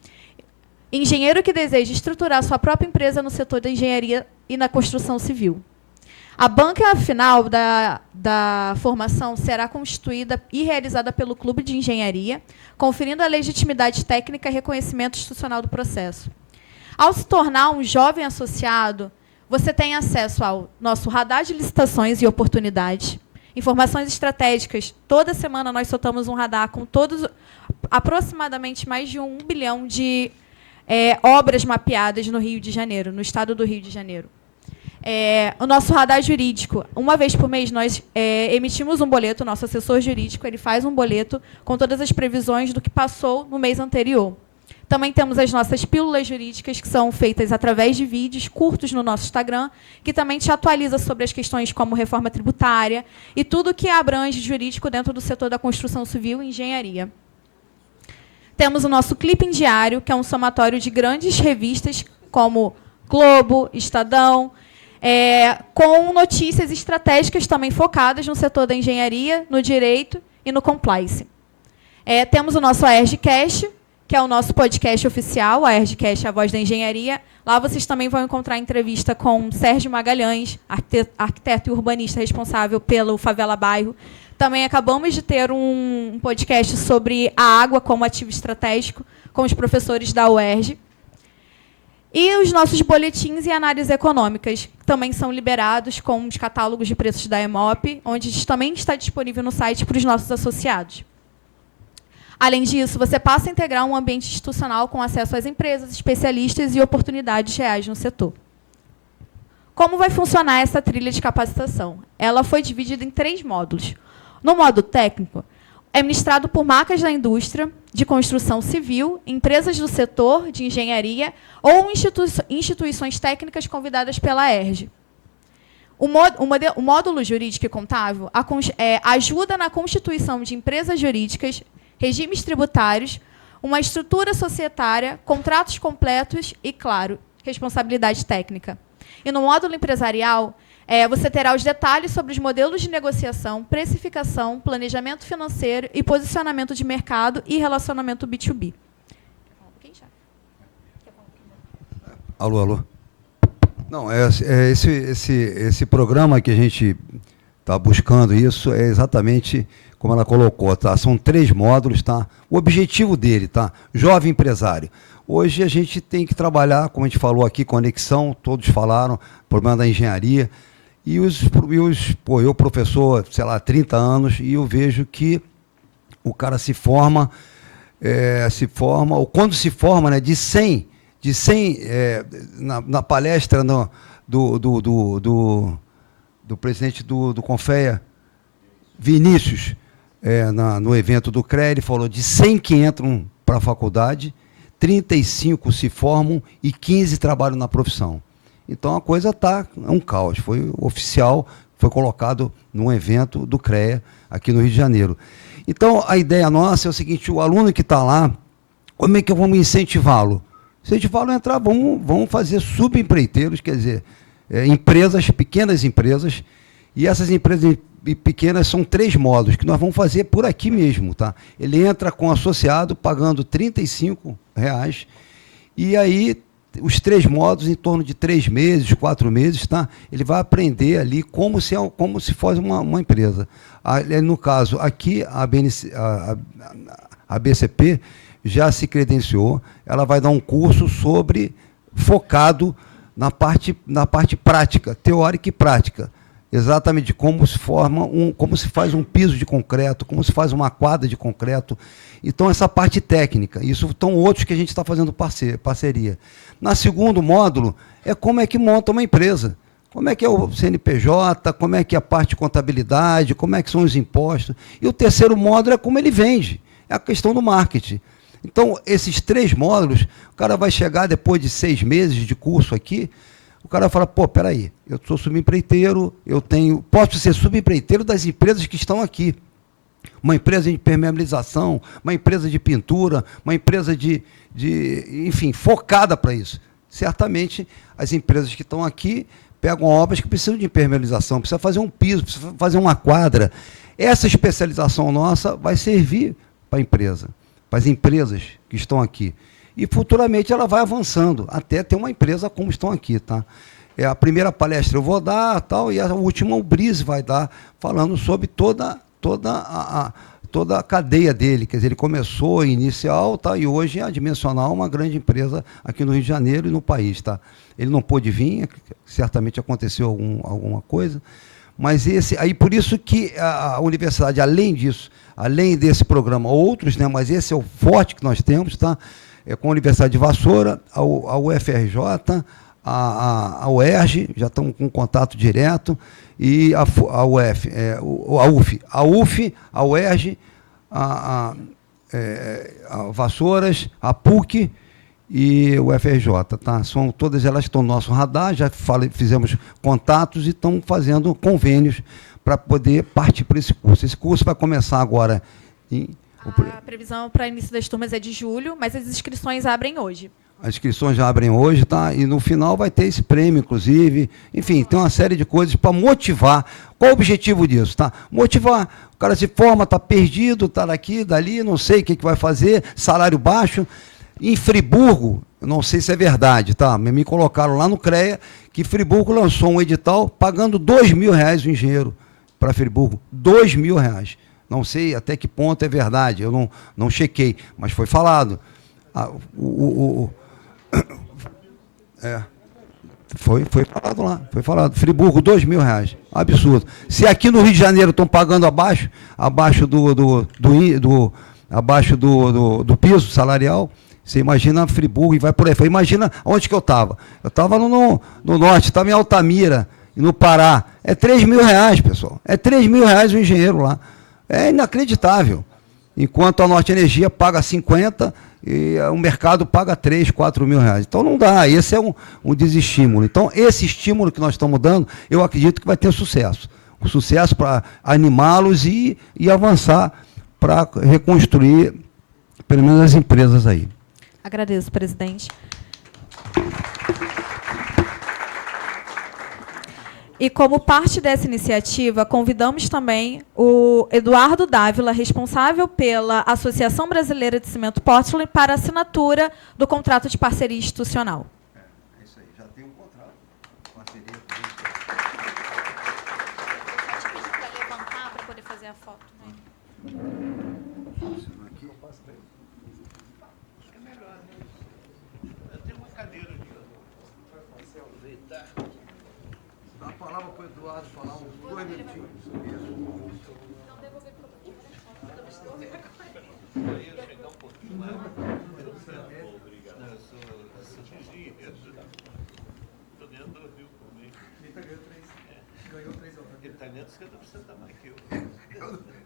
engenheiro que deseja estruturar sua própria empresa no setor da engenharia e na construção civil. A banca final da formação será constituída e realizada pelo Clube de Engenharia, conferindo a legitimidade técnica e reconhecimento institucional do processo. Ao se tornar um jovem associado, você tem acesso ao nosso radar de licitações e oportunidades, informações estratégicas. Toda semana nós soltamos um radar com aproximadamente mais de 1 bilhão de obras mapeadas no Rio de Janeiro, no estado do Rio de Janeiro. O nosso radar jurídico, uma vez por mês, nós emitimos um boleto, o nosso assessor jurídico ele faz um boleto com todas as previsões do que passou no mês anterior. Também temos as nossas pílulas jurídicas, que são feitas através de vídeos curtos no nosso Instagram, que também te atualiza sobre as questões como reforma tributária e tudo que abrange jurídico dentro do setor da construção civil e engenharia. Temos o nosso Clipping Diário, que é um somatório de grandes revistas como Globo, Estadão, com notícias estratégicas também focadas no setor da engenharia, no direito e no compliance. Temos o nosso ERJcast, que é o nosso podcast oficial, a ERJcast, a voz da engenharia. Lá vocês também vão encontrar entrevista com Sérgio Magalhães, arquiteto e urbanista responsável pelo Favela Bairro. Também acabamos de ter um podcast sobre a água como ativo estratégico, com os professores da UERJ. E os nossos boletins e análises econômicas também são liberados com os catálogos de preços da EMOP, onde também está disponível no site para os nossos associados. Além disso, você passa a integrar um ambiente institucional com acesso às empresas, especialistas e oportunidades reais no setor. Como vai funcionar essa trilha de capacitação? Ela foi dividida em 3 módulos. No módulo técnico, é ministrado por marcas da indústria, de construção civil, empresas do setor de engenharia ou instituições técnicas convidadas pela ERJ. O módulo jurídico e contábil ajuda na constituição de empresas jurídicas, regimes tributários, uma estrutura societária, contratos completos e, claro, responsabilidade técnica. E no módulo empresarial, você terá os detalhes sobre os modelos de negociação, precificação, planejamento financeiro e posicionamento de mercado e relacionamento B2B. Alô, alô. Não, esse programa que a gente está buscando isso é exatamente como ela colocou, tá? São 3 módulos, tá? O objetivo dele, tá? Jovem empresário. Hoje a gente tem que trabalhar, como a gente falou aqui, conexão, todos falaram, problema da engenharia. Eu, professor, sei lá, 30 anos, e eu vejo que o cara se forma, ou quando se forma, né, de 100 na palestra do presidente do Confea, Vinícius, no evento do CREA, ele falou de 100 que entram para a faculdade, 35 se formam e 15 trabalham na profissão. Então a coisa é um caos. Foi oficial, foi colocado num evento do CREA aqui no Rio de Janeiro. Então a ideia nossa é o seguinte: o aluno que está lá, como é que vamos incentivá-lo? Incentivá-lo a entrar, vamos fazer subempreiteiros, quer dizer, empresas, pequenas empresas, e essas empresas pequenas são 3 módulos que nós vamos fazer por aqui mesmo, tá? Ele entra com associado pagando R$ 35, e aí os 3 módulos, em torno de 3 meses, 4 meses, tá? Ele vai aprender ali como se fosse uma empresa. No caso, aqui a BCP já se credenciou, ela vai dar um curso focado na parte prática, teórica e prática. Exatamente como se faz um piso de concreto, como se faz uma quadra de concreto. Então, essa parte técnica. Isso estão outros que a gente está fazendo parceria. No segundo módulo, como é que monta uma empresa. Como é que é o CNPJ, como é que é a parte de contabilidade, como é que são os impostos. E o terceiro módulo é como ele vende. É a questão do marketing. Então, esses 3 módulos, o cara vai chegar depois de 6 meses de curso aqui, o cara fala, peraí, eu sou subempreiteiro, posso ser subempreiteiro das empresas que estão aqui. Uma empresa de impermeabilização, uma empresa de pintura, uma empresa enfim, focada para isso. Certamente, as empresas que estão aqui pegam obras que precisam de impermeabilização, precisa fazer um piso, precisa fazer uma quadra. Essa especialização nossa vai servir para a empresa, para as empresas que estão aqui. E futuramente ela vai avançando, até ter uma empresa como estão aqui, tá? A primeira palestra eu vou dar, tal, e a última o Brise vai dar, falando sobre toda a cadeia dele. Quer dizer, ele começou inicial, tá, e hoje é a Dimensional, uma grande empresa aqui no Rio de Janeiro e no país, tá? Ele não pôde vir, certamente aconteceu alguma coisa, mas por isso que a universidade, além disso, além desse programa, outros, né, mas esse é o forte que nós temos, tá? Com a Universidade de Vassoura, a UFRJ, a UERJ, já estão com contato direto, e a UF, a UERJ, a Vassouras, a PUC e o UFRJ. Tá? Todas elas estão no nosso radar, já fizemos contatos e estamos fazendo convênios para poder partir para esse curso. Esse curso vai começar agora A previsão para início das turmas é de julho, mas as inscrições abrem hoje. As inscrições já abrem hoje, tá? E no final vai ter esse prêmio, inclusive. Enfim, tem uma série de coisas para motivar. Qual o objetivo disso, tá? Motivar. O cara se forma, está perdido, está daqui, dali, não sei o que vai fazer, salário baixo. Em Friburgo, eu não sei se é verdade, tá? Me colocaram lá no CREA que Friburgo lançou um edital pagando R$2.000 o engenheiro para Friburgo. R$2.000. Não sei até que ponto é verdade, eu não chequei, mas foi falado. Foi falado lá, foi falado. Friburgo, R$2.000. Absurdo. Se aqui no Rio de Janeiro estão pagando abaixo do piso salarial, você imagina Friburgo e vai por aí. Imagina onde que eu estava. Eu estava no norte, estava em Altamira, no Pará. É R$3.000, pessoal. É R$3.000 o engenheiro lá. É inacreditável. Enquanto a Norte Energia paga 50 e o mercado paga 3, 4 mil reais. Então não dá, esse é um desestímulo. Então esse estímulo que nós estamos dando, eu acredito que vai ter sucesso. Um sucesso para animá-los e avançar para reconstruir, pelo menos, as empresas aí. Agradeço, presidente. E como parte dessa iniciativa, convidamos também o Eduardo Dávila, responsável pela Associação Brasileira de Cimento Portland, para a assinatura do contrato de parceria institucional. É isso aí, já tem um contrato. Parceria. Pode pedir para levantar para poder fazer a foto. Dá a palavra para o Eduardo falar uns 2 minutinhos.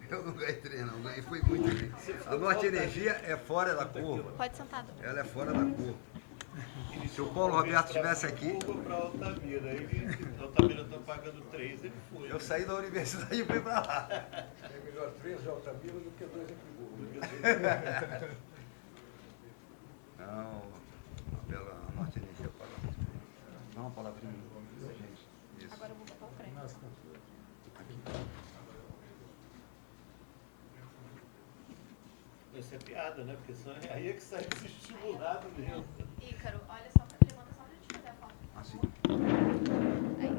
Eu não ganhei 3, não. Ganhei, foi muito bem. A Norte Energia é fora da curva. Pode sentar. Ela é fora da curva. Se o Paulo Roberto estivesse aqui... Altamira está pagando 3, ele foi. Eu saí da universidade e fui para lá. É melhor 3 de Altamira do que 2 em Friburgo. Não, a Norte Energia fala. Dá uma palavrinha, gente. Isso. Agora eu vou botar o prêmio. Isso é piada, né? Porque só aí é que sai desestimulado mesmo. Ícaro, olha só, levanta só para a gente fazer a foto. Assim. Aí.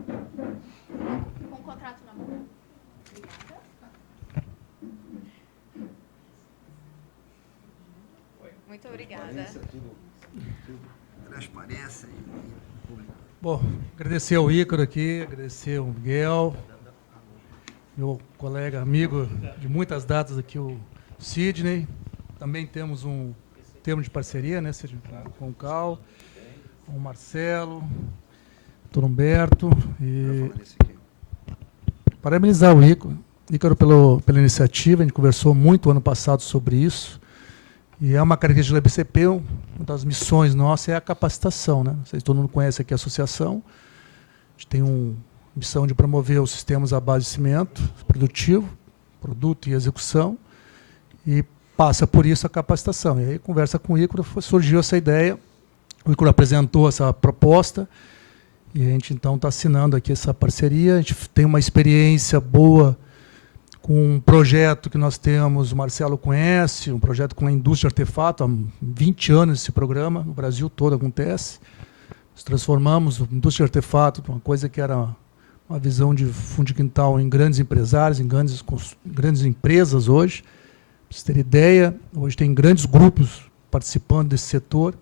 Com o contrato na mão. Obrigada. Muito obrigada. Transparência e público. Bom, agradecer ao Ícaro aqui, agradecer ao Miguel, meu colega, amigo de muitas datas aqui, o Sidney. Também temos um termo de parceria, né, Sidney, com o Cal, com o Marcelo, o doutor Humberto. E parabenizar o Ícaro pela iniciativa. A gente conversou muito ano passado sobre isso. E é uma característica da BCP, uma das missões nossas é a capacitação, né? Vocês, todo mundo conhece aqui a associação. A gente tem uma missão de promover os sistemas à base de cimento produtivo, produto e execução, e passa por isso a capacitação. E aí, conversa com o Ícaro, surgiu essa ideia, o Ícaro apresentou essa proposta, e a gente então está assinando aqui essa parceria. A gente tem uma experiência boa com um projeto que nós temos, o Marcelo conhece, um projeto com a indústria de artefato, há 20 anos esse programa, no Brasil todo acontece. Nós transformamos a indústria de artefato de uma coisa que era uma visão de fundo de quintal em grandes empresários, em grandes empresas hoje. Para vocês terem ideia, hoje tem grandes grupos participando desse setor,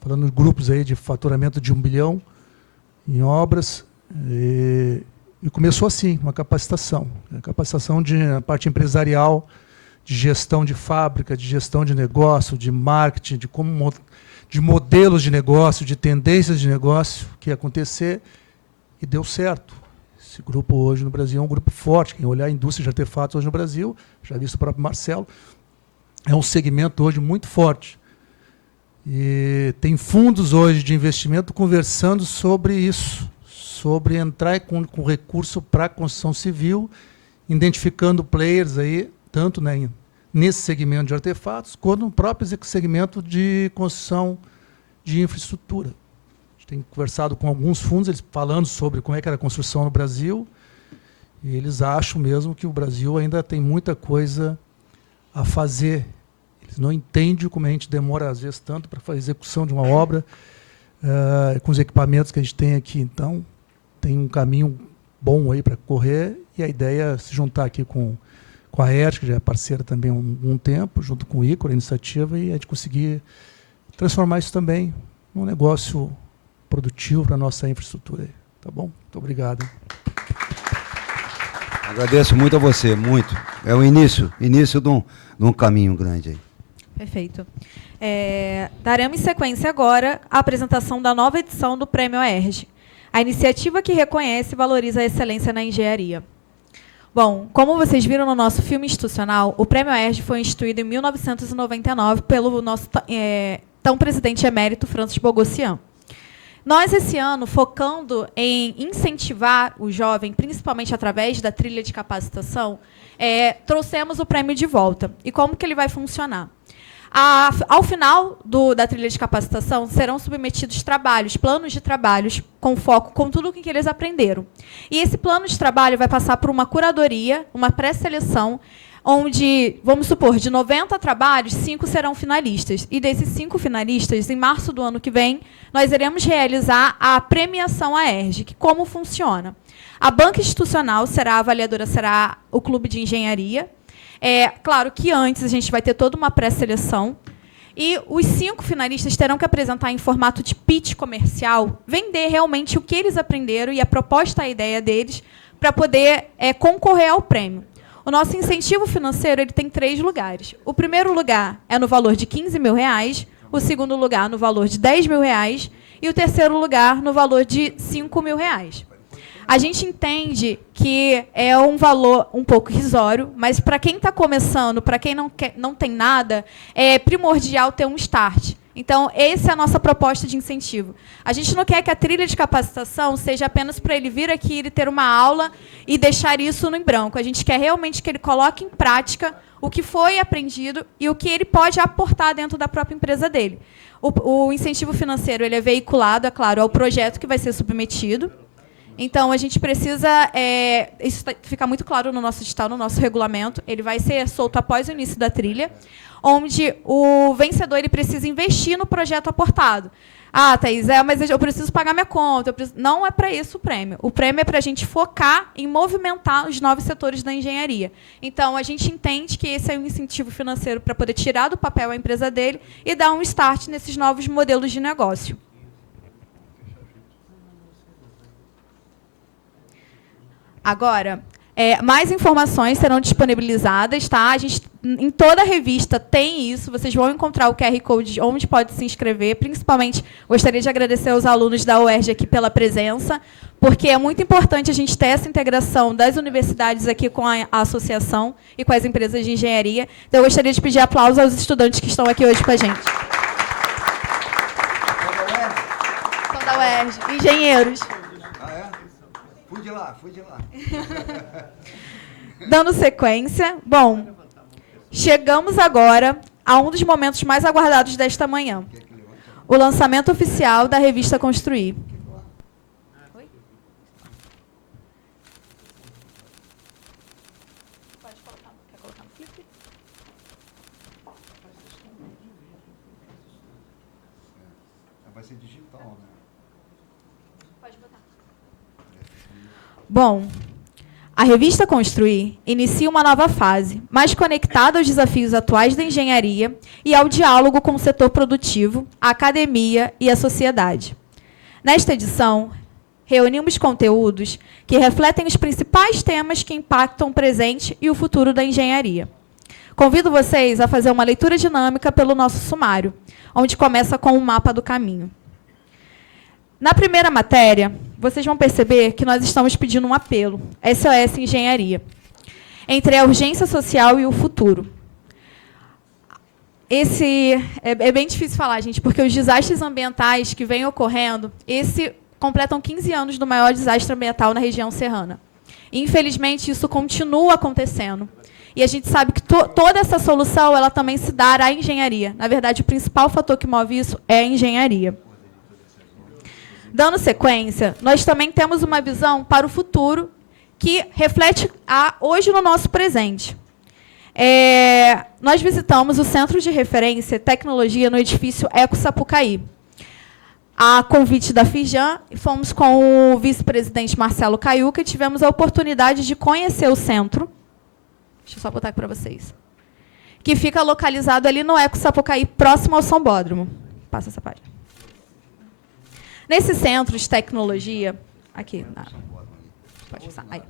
falando de grupos aí de faturamento de 1 bilhão em obras. E começou assim, uma capacitação. A capacitação na parte empresarial, de gestão de fábrica, de gestão de negócio, de marketing, de modelos de negócio, de tendências de negócio que ia acontecer, e deu certo. Esse grupo hoje no Brasil é um grupo forte. Quem olhar a indústria de artefatos hoje no Brasil, já visto o próprio Marcelo, é um segmento hoje muito forte. E tem fundos hoje de investimento conversando sobre isso, sobre entrar com recurso para a construção civil, identificando players aí, tanto, né, nesse segmento de artefatos, quanto no próprio segmento de construção de infraestrutura. A gente tem conversado com alguns fundos, eles falando sobre como é que era a construção no Brasil, e eles acham mesmo que o Brasil ainda tem muita coisa a fazer. Eles não entendem como a gente demora, às vezes, tanto para fazer a execução de uma obra, com os equipamentos que a gente tem aqui. Então, tem um caminho bom aí para correr, e a ideia é se juntar aqui com a ERT, que já é parceira também há um tempo, junto com o Ícaro, a iniciativa, e a gente conseguir transformar isso também num negócio produtivo para a nossa infraestrutura. Aí, tá bom? Muito obrigado. Agradeço muito a você, muito. É o início de um caminho grande aí. Perfeito. Daremos sequência agora à apresentação da nova edição do Prêmio AERJ, a iniciativa que reconhece e valoriza a excelência na engenharia. Bom, como vocês viram no nosso filme institucional, o Prêmio AERJ foi instituído em 1999 pelo nosso então presidente emérito, Francis Bogossian. Nós, esse ano, focando em incentivar o jovem, principalmente através da trilha de capacitação, trouxemos o prêmio de volta. E como que ele vai funcionar? Ao final da trilha de capacitação, serão submetidos trabalhos, planos de trabalhos, com foco com tudo o que eles aprenderam. E esse plano de trabalho vai passar por uma curadoria, uma pré-seleção, onde, vamos supor, de 90 trabalhos, 5 serão finalistas. E desses 5 finalistas, em março do ano que vem, nós iremos realizar a premiação AERJ, que como funciona? A banca institucional a avaliadora será o Clube de Engenharia. Claro que antes a gente vai ter toda uma pré-seleção. E os 5 finalistas terão que apresentar em formato de pitch comercial, vender realmente o que eles aprenderam e a proposta, a ideia deles, para poder concorrer ao prêmio. O nosso incentivo financeiro ele tem 3 lugares. O primeiro lugar é no valor de R$15 mil, o segundo lugar no valor de R$10 mil e o terceiro lugar no valor de R$5 mil. A gente entende que é um valor um pouco irrisório, mas para quem está começando, para quem não tem nada, é primordial ter um start. Então, essa é a nossa proposta de incentivo. A gente não quer que a trilha de capacitação seja apenas para ele vir aqui e ter uma aula e deixar isso no em branco. A gente quer realmente que ele coloque em prática o que foi aprendido e o que ele pode aportar dentro da própria empresa dele. O incentivo financeiro ele é veiculado, é claro, ao projeto que vai ser submetido. Então, a gente precisa... isso fica muito claro no nosso edital, no nosso regulamento. Ele vai ser solto após o início da trilha, onde o vencedor ele precisa investir no projeto aportado. Ah, Thaís, mas eu preciso pagar minha conta. Não é para isso o prêmio. O prêmio é para a gente focar em movimentar os novos setores da engenharia. Então, a gente entende que esse é um incentivo financeiro para poder tirar do papel a empresa dele e dar um start nesses novos modelos de negócio. Agora, mais informações serão disponibilizadas, tá? A gente, em toda a revista tem isso, vocês vão encontrar o QR Code onde pode se inscrever. Principalmente, gostaria de agradecer aos alunos da UERJ aqui pela presença, porque é muito importante a gente ter essa integração das universidades aqui com a associação e com as empresas de engenharia. Então, eu gostaria de pedir aplausos aos estudantes que estão aqui hoje com a gente. São da UERJ, engenheiros. Fui de lá. Dando sequência, bom, chegamos agora a um dos momentos mais aguardados desta manhã. O lançamento oficial da revista Construir. Vai ser digital, né? Pode botar. Bom, a revista Construir inicia uma nova fase, mais conectada aos desafios atuais da engenharia e ao diálogo com o setor produtivo, a academia e a sociedade. Nesta edição, reunimos conteúdos que refletem os principais temas que impactam o presente e o futuro da engenharia. Convido vocês a fazer uma leitura dinâmica pelo nosso sumário, onde começa com o mapa do caminho. Na primeira matéria, vocês vão perceber que nós estamos pedindo um apelo, SOS Engenharia, entre a urgência social e o futuro. Esse é bem difícil falar, gente, porque os desastres ambientais que vêm ocorrendo, completam 15 anos do maior desastre ambiental na região serrana. E, infelizmente, isso continua acontecendo. E a gente sabe que toda essa solução ela também se dá à engenharia. Na verdade, o principal fator que move isso é a engenharia. Dando sequência, nós também temos uma visão para o futuro que reflete hoje no nosso presente. Nós visitamos o Centro de Referência e Tecnologia no edifício Eco Sapucaí. A convite da Firjan, fomos com o vice-presidente Marcelo Caiuca e tivemos a oportunidade de conhecer o centro. Deixa eu só botar aqui para vocês. Que fica localizado ali no Eco Sapucaí, próximo ao Sambódromo. Passa essa página. Nesse centro de tecnologia... Aqui, pode passar. Aí.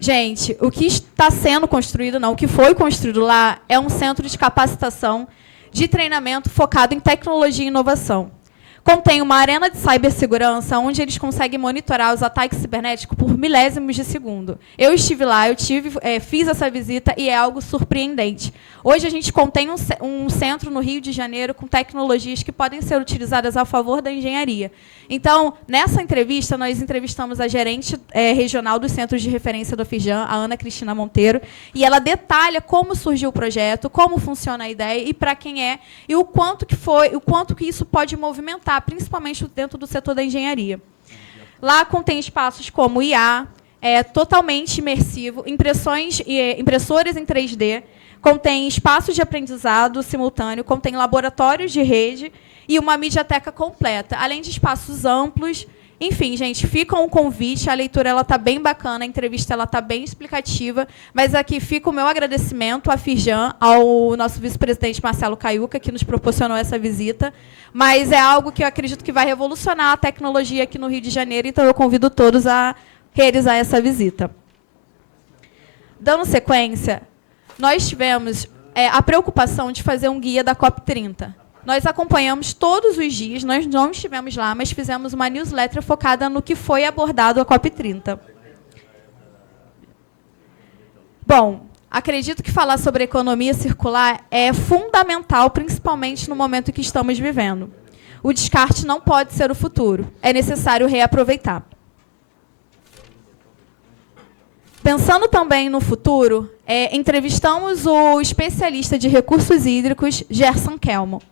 Gente, o que está sendo construído, não, o que foi construído lá é um centro de capacitação de treinamento focado em tecnologia e inovação. Contém uma arena de cibersegurança onde eles conseguem monitorar os ataques cibernéticos por milésimos de segundo. Eu estive lá, fiz essa visita e é algo surpreendente. Hoje a gente contém um centro no Rio de Janeiro com tecnologias que podem ser utilizadas a favor da engenharia. Então, nessa entrevista, nós entrevistamos a gerente regional dos centros de referência do FIJAN, a Ana Cristina Monteiro, e ela detalha como surgiu o projeto, como funciona a ideia e para quem é, e o quanto que isso pode movimentar, principalmente dentro do setor da engenharia. Lá contém espaços como IA, totalmente imersivo, impressoras em 3D, contém espaços de aprendizado simultâneo, contém laboratórios de rede e uma mediateca completa, além de espaços amplos. Enfim, gente, fica um convite, a leitura está bem bacana, a entrevista está bem explicativa, mas aqui fica o meu agradecimento à FIJAN, ao nosso vice-presidente Marcelo Caiuca, que nos proporcionou essa visita, mas é algo que eu acredito que vai revolucionar a tecnologia aqui no Rio de Janeiro, então eu convido todos a realizar essa visita. Dando sequência, nós tivemos a preocupação de fazer um guia da COP30. Nós acompanhamos todos os dias, nós não estivemos lá, mas fizemos uma newsletter focada no que foi abordado a COP30. Bom, acredito que falar sobre economia circular é fundamental, principalmente no momento que estamos vivendo. O descarte não pode ser o futuro, é necessário reaproveitar. Pensando também no futuro, entrevistamos o especialista de recursos hídricos, Gerson Kelmo.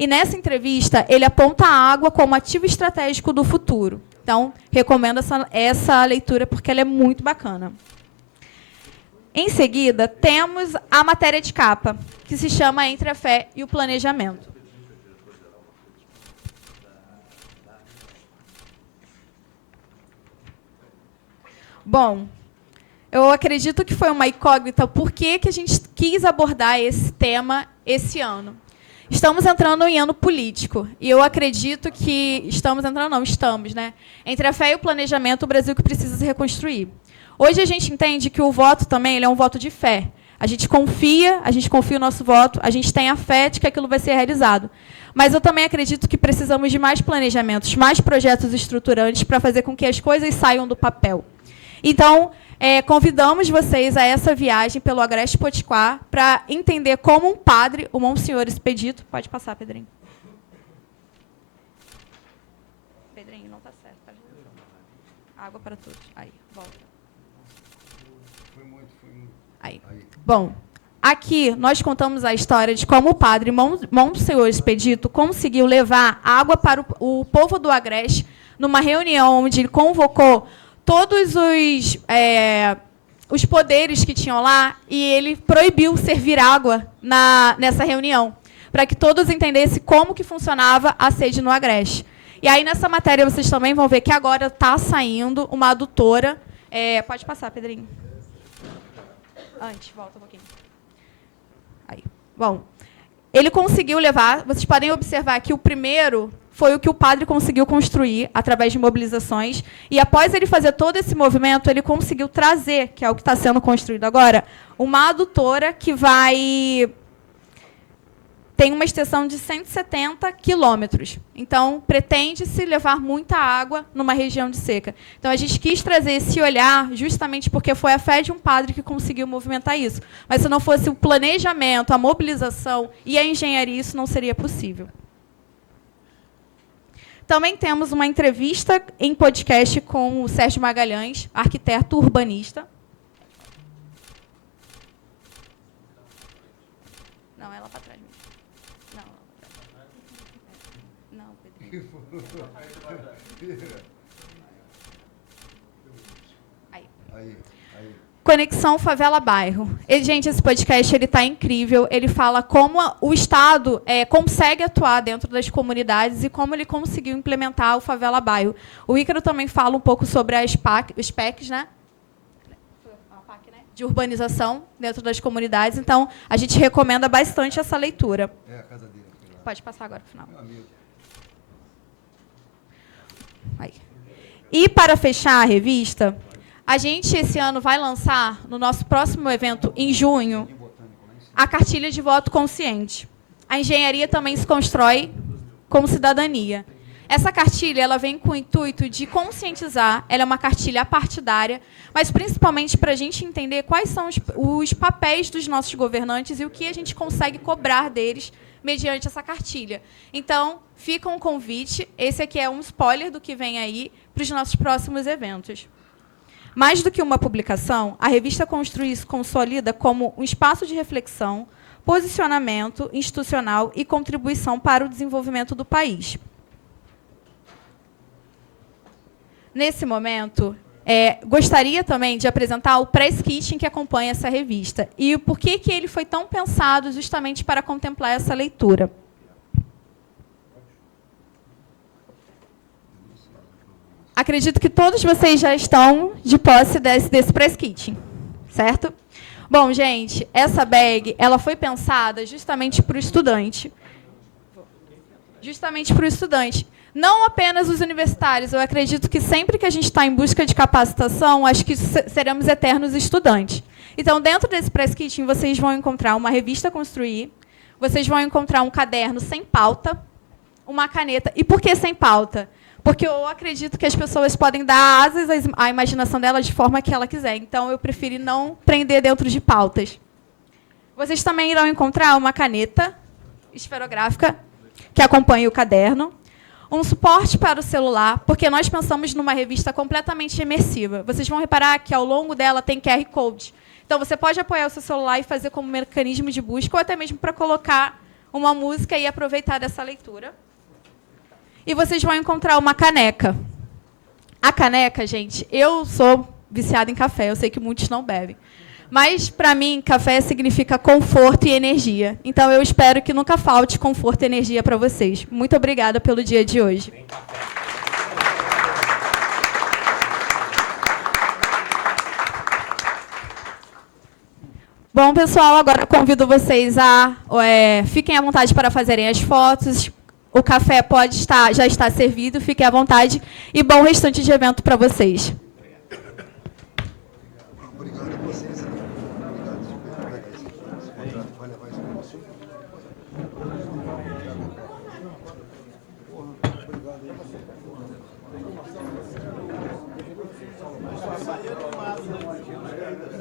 E, nessa entrevista, ele aponta a água como ativo estratégico do futuro. Então, recomendo essa leitura, porque ela é muito bacana. Em seguida, temos a matéria de capa, que se chama Entre a Fé e o Planejamento. Bom, eu acredito que foi uma incógnita por que a gente quis abordar esse tema esse ano. Estamos entrando em ano político, e eu acredito que estamos, né? Entre a fé e o planejamento, o Brasil que precisa se reconstruir. Hoje a gente entende que o voto também ele é um voto de fé. A gente confia o nosso voto, a gente tem a fé de que aquilo vai ser realizado. Mas eu também acredito que precisamos de mais planejamentos, mais projetos estruturantes para fazer com que as coisas saiam do papel. Então, convidamos vocês a essa viagem pelo Agreste Potiguar para entender como um padre, o Monsenhor Expedito... Pode passar, Pedrinho. Pedrinho, não está certo. Água para todos. Aí, volta. Foi muito. Aí. Bom, aqui nós contamos a história de como o padre Monsenhor Expedito conseguiu levar água para o povo do Agreste numa reunião onde ele convocou todos os poderes que tinham lá, e ele proibiu servir água nessa reunião, para que todos entendessem como que funcionava a sede no Agreste. E aí, nessa matéria, vocês também vão ver que agora está saindo uma adutora. Pode passar, Pedrinho. Antes, volta um pouquinho. Aí. Bom, ele conseguiu levar, vocês podem observar que o primeiro foi o que o padre conseguiu construir através de mobilizações. E, após ele fazer todo esse movimento, ele conseguiu trazer, que é o que está sendo construído agora, uma adutora que tem uma extensão de 170 quilômetros. Então, pretende-se levar muita água numa região de seca. Então, a gente quis trazer esse olhar justamente porque foi a fé de um padre que conseguiu movimentar isso. Mas, se não fosse o planejamento, a mobilização e a engenharia, isso não seria possível. Também temos uma entrevista em podcast com o Sérgio Magalhães, arquiteto urbanista. Não, ela para trás. Não, Pedrinho. Aí. Conexão Favela-Bairro. Gente, esse podcast está incrível. Ele fala como o Estado consegue atuar dentro das comunidades e como ele conseguiu implementar o Favela-Bairro. O Ícaro também fala um pouco sobre os PECs, né? De urbanização dentro das comunidades. Então, a gente recomenda bastante essa leitura. A casa dele. Pode passar agora para o final. Aí. E para fechar a revista, a gente esse ano vai lançar, no nosso próximo evento, em junho, a cartilha de voto consciente. A engenharia também se constrói com cidadania. Essa cartilha ela vem com o intuito de conscientizar, ela é uma cartilha apartidária, mas principalmente para a gente entender quais são os papéis dos nossos governantes e o que a gente consegue cobrar deles mediante essa cartilha. Então, fica um convite, esse aqui é um spoiler do que vem aí para os nossos próximos eventos. Mais do que uma publicação, a revista Construir se consolida como um espaço de reflexão, posicionamento institucional e contribuição para o desenvolvimento do país. Nesse momento, gostaria também de apresentar o press kitchen que acompanha essa revista e o porquê que ele foi tão pensado justamente para contemplar essa leitura. Acredito que todos vocês já estão de posse desse press kitchen, certo? Bom, gente, essa bag ela foi pensada justamente para o estudante. Justamente para o estudante. Não apenas os universitários. Eu acredito que sempre que a gente está em busca de capacitação, acho que seremos eternos estudantes. Então, dentro desse press kitchen, vocês vão encontrar uma revista Construir, vocês vão encontrar um caderno sem pauta, uma caneta. E por que sem pauta? Porque eu acredito que as pessoas podem dar asas à imaginação delas de forma que ela quiser. Então, eu preferi não prender dentro de pautas. Vocês também irão encontrar uma caneta esferográfica que acompanha o caderno, um suporte para o celular, porque nós pensamos numa revista completamente imersiva. Vocês vão reparar que, ao longo dela, tem QR Code. Então, você pode apoiar o seu celular e fazer como mecanismo de busca, ou até mesmo para colocar uma música e aproveitar dessa leitura. E vocês vão encontrar uma caneca. A caneca, gente, eu sou viciada em café, eu sei que muitos não bebem. Mas, para mim, café significa conforto e energia. Então, eu espero que nunca falte conforto e energia para vocês. Muito obrigada pelo dia de hoje. Bom, pessoal, agora convido vocês a... fiquem à vontade para fazerem as fotos. O café já está servido, fiquem à vontade. E bom restante de evento para vocês.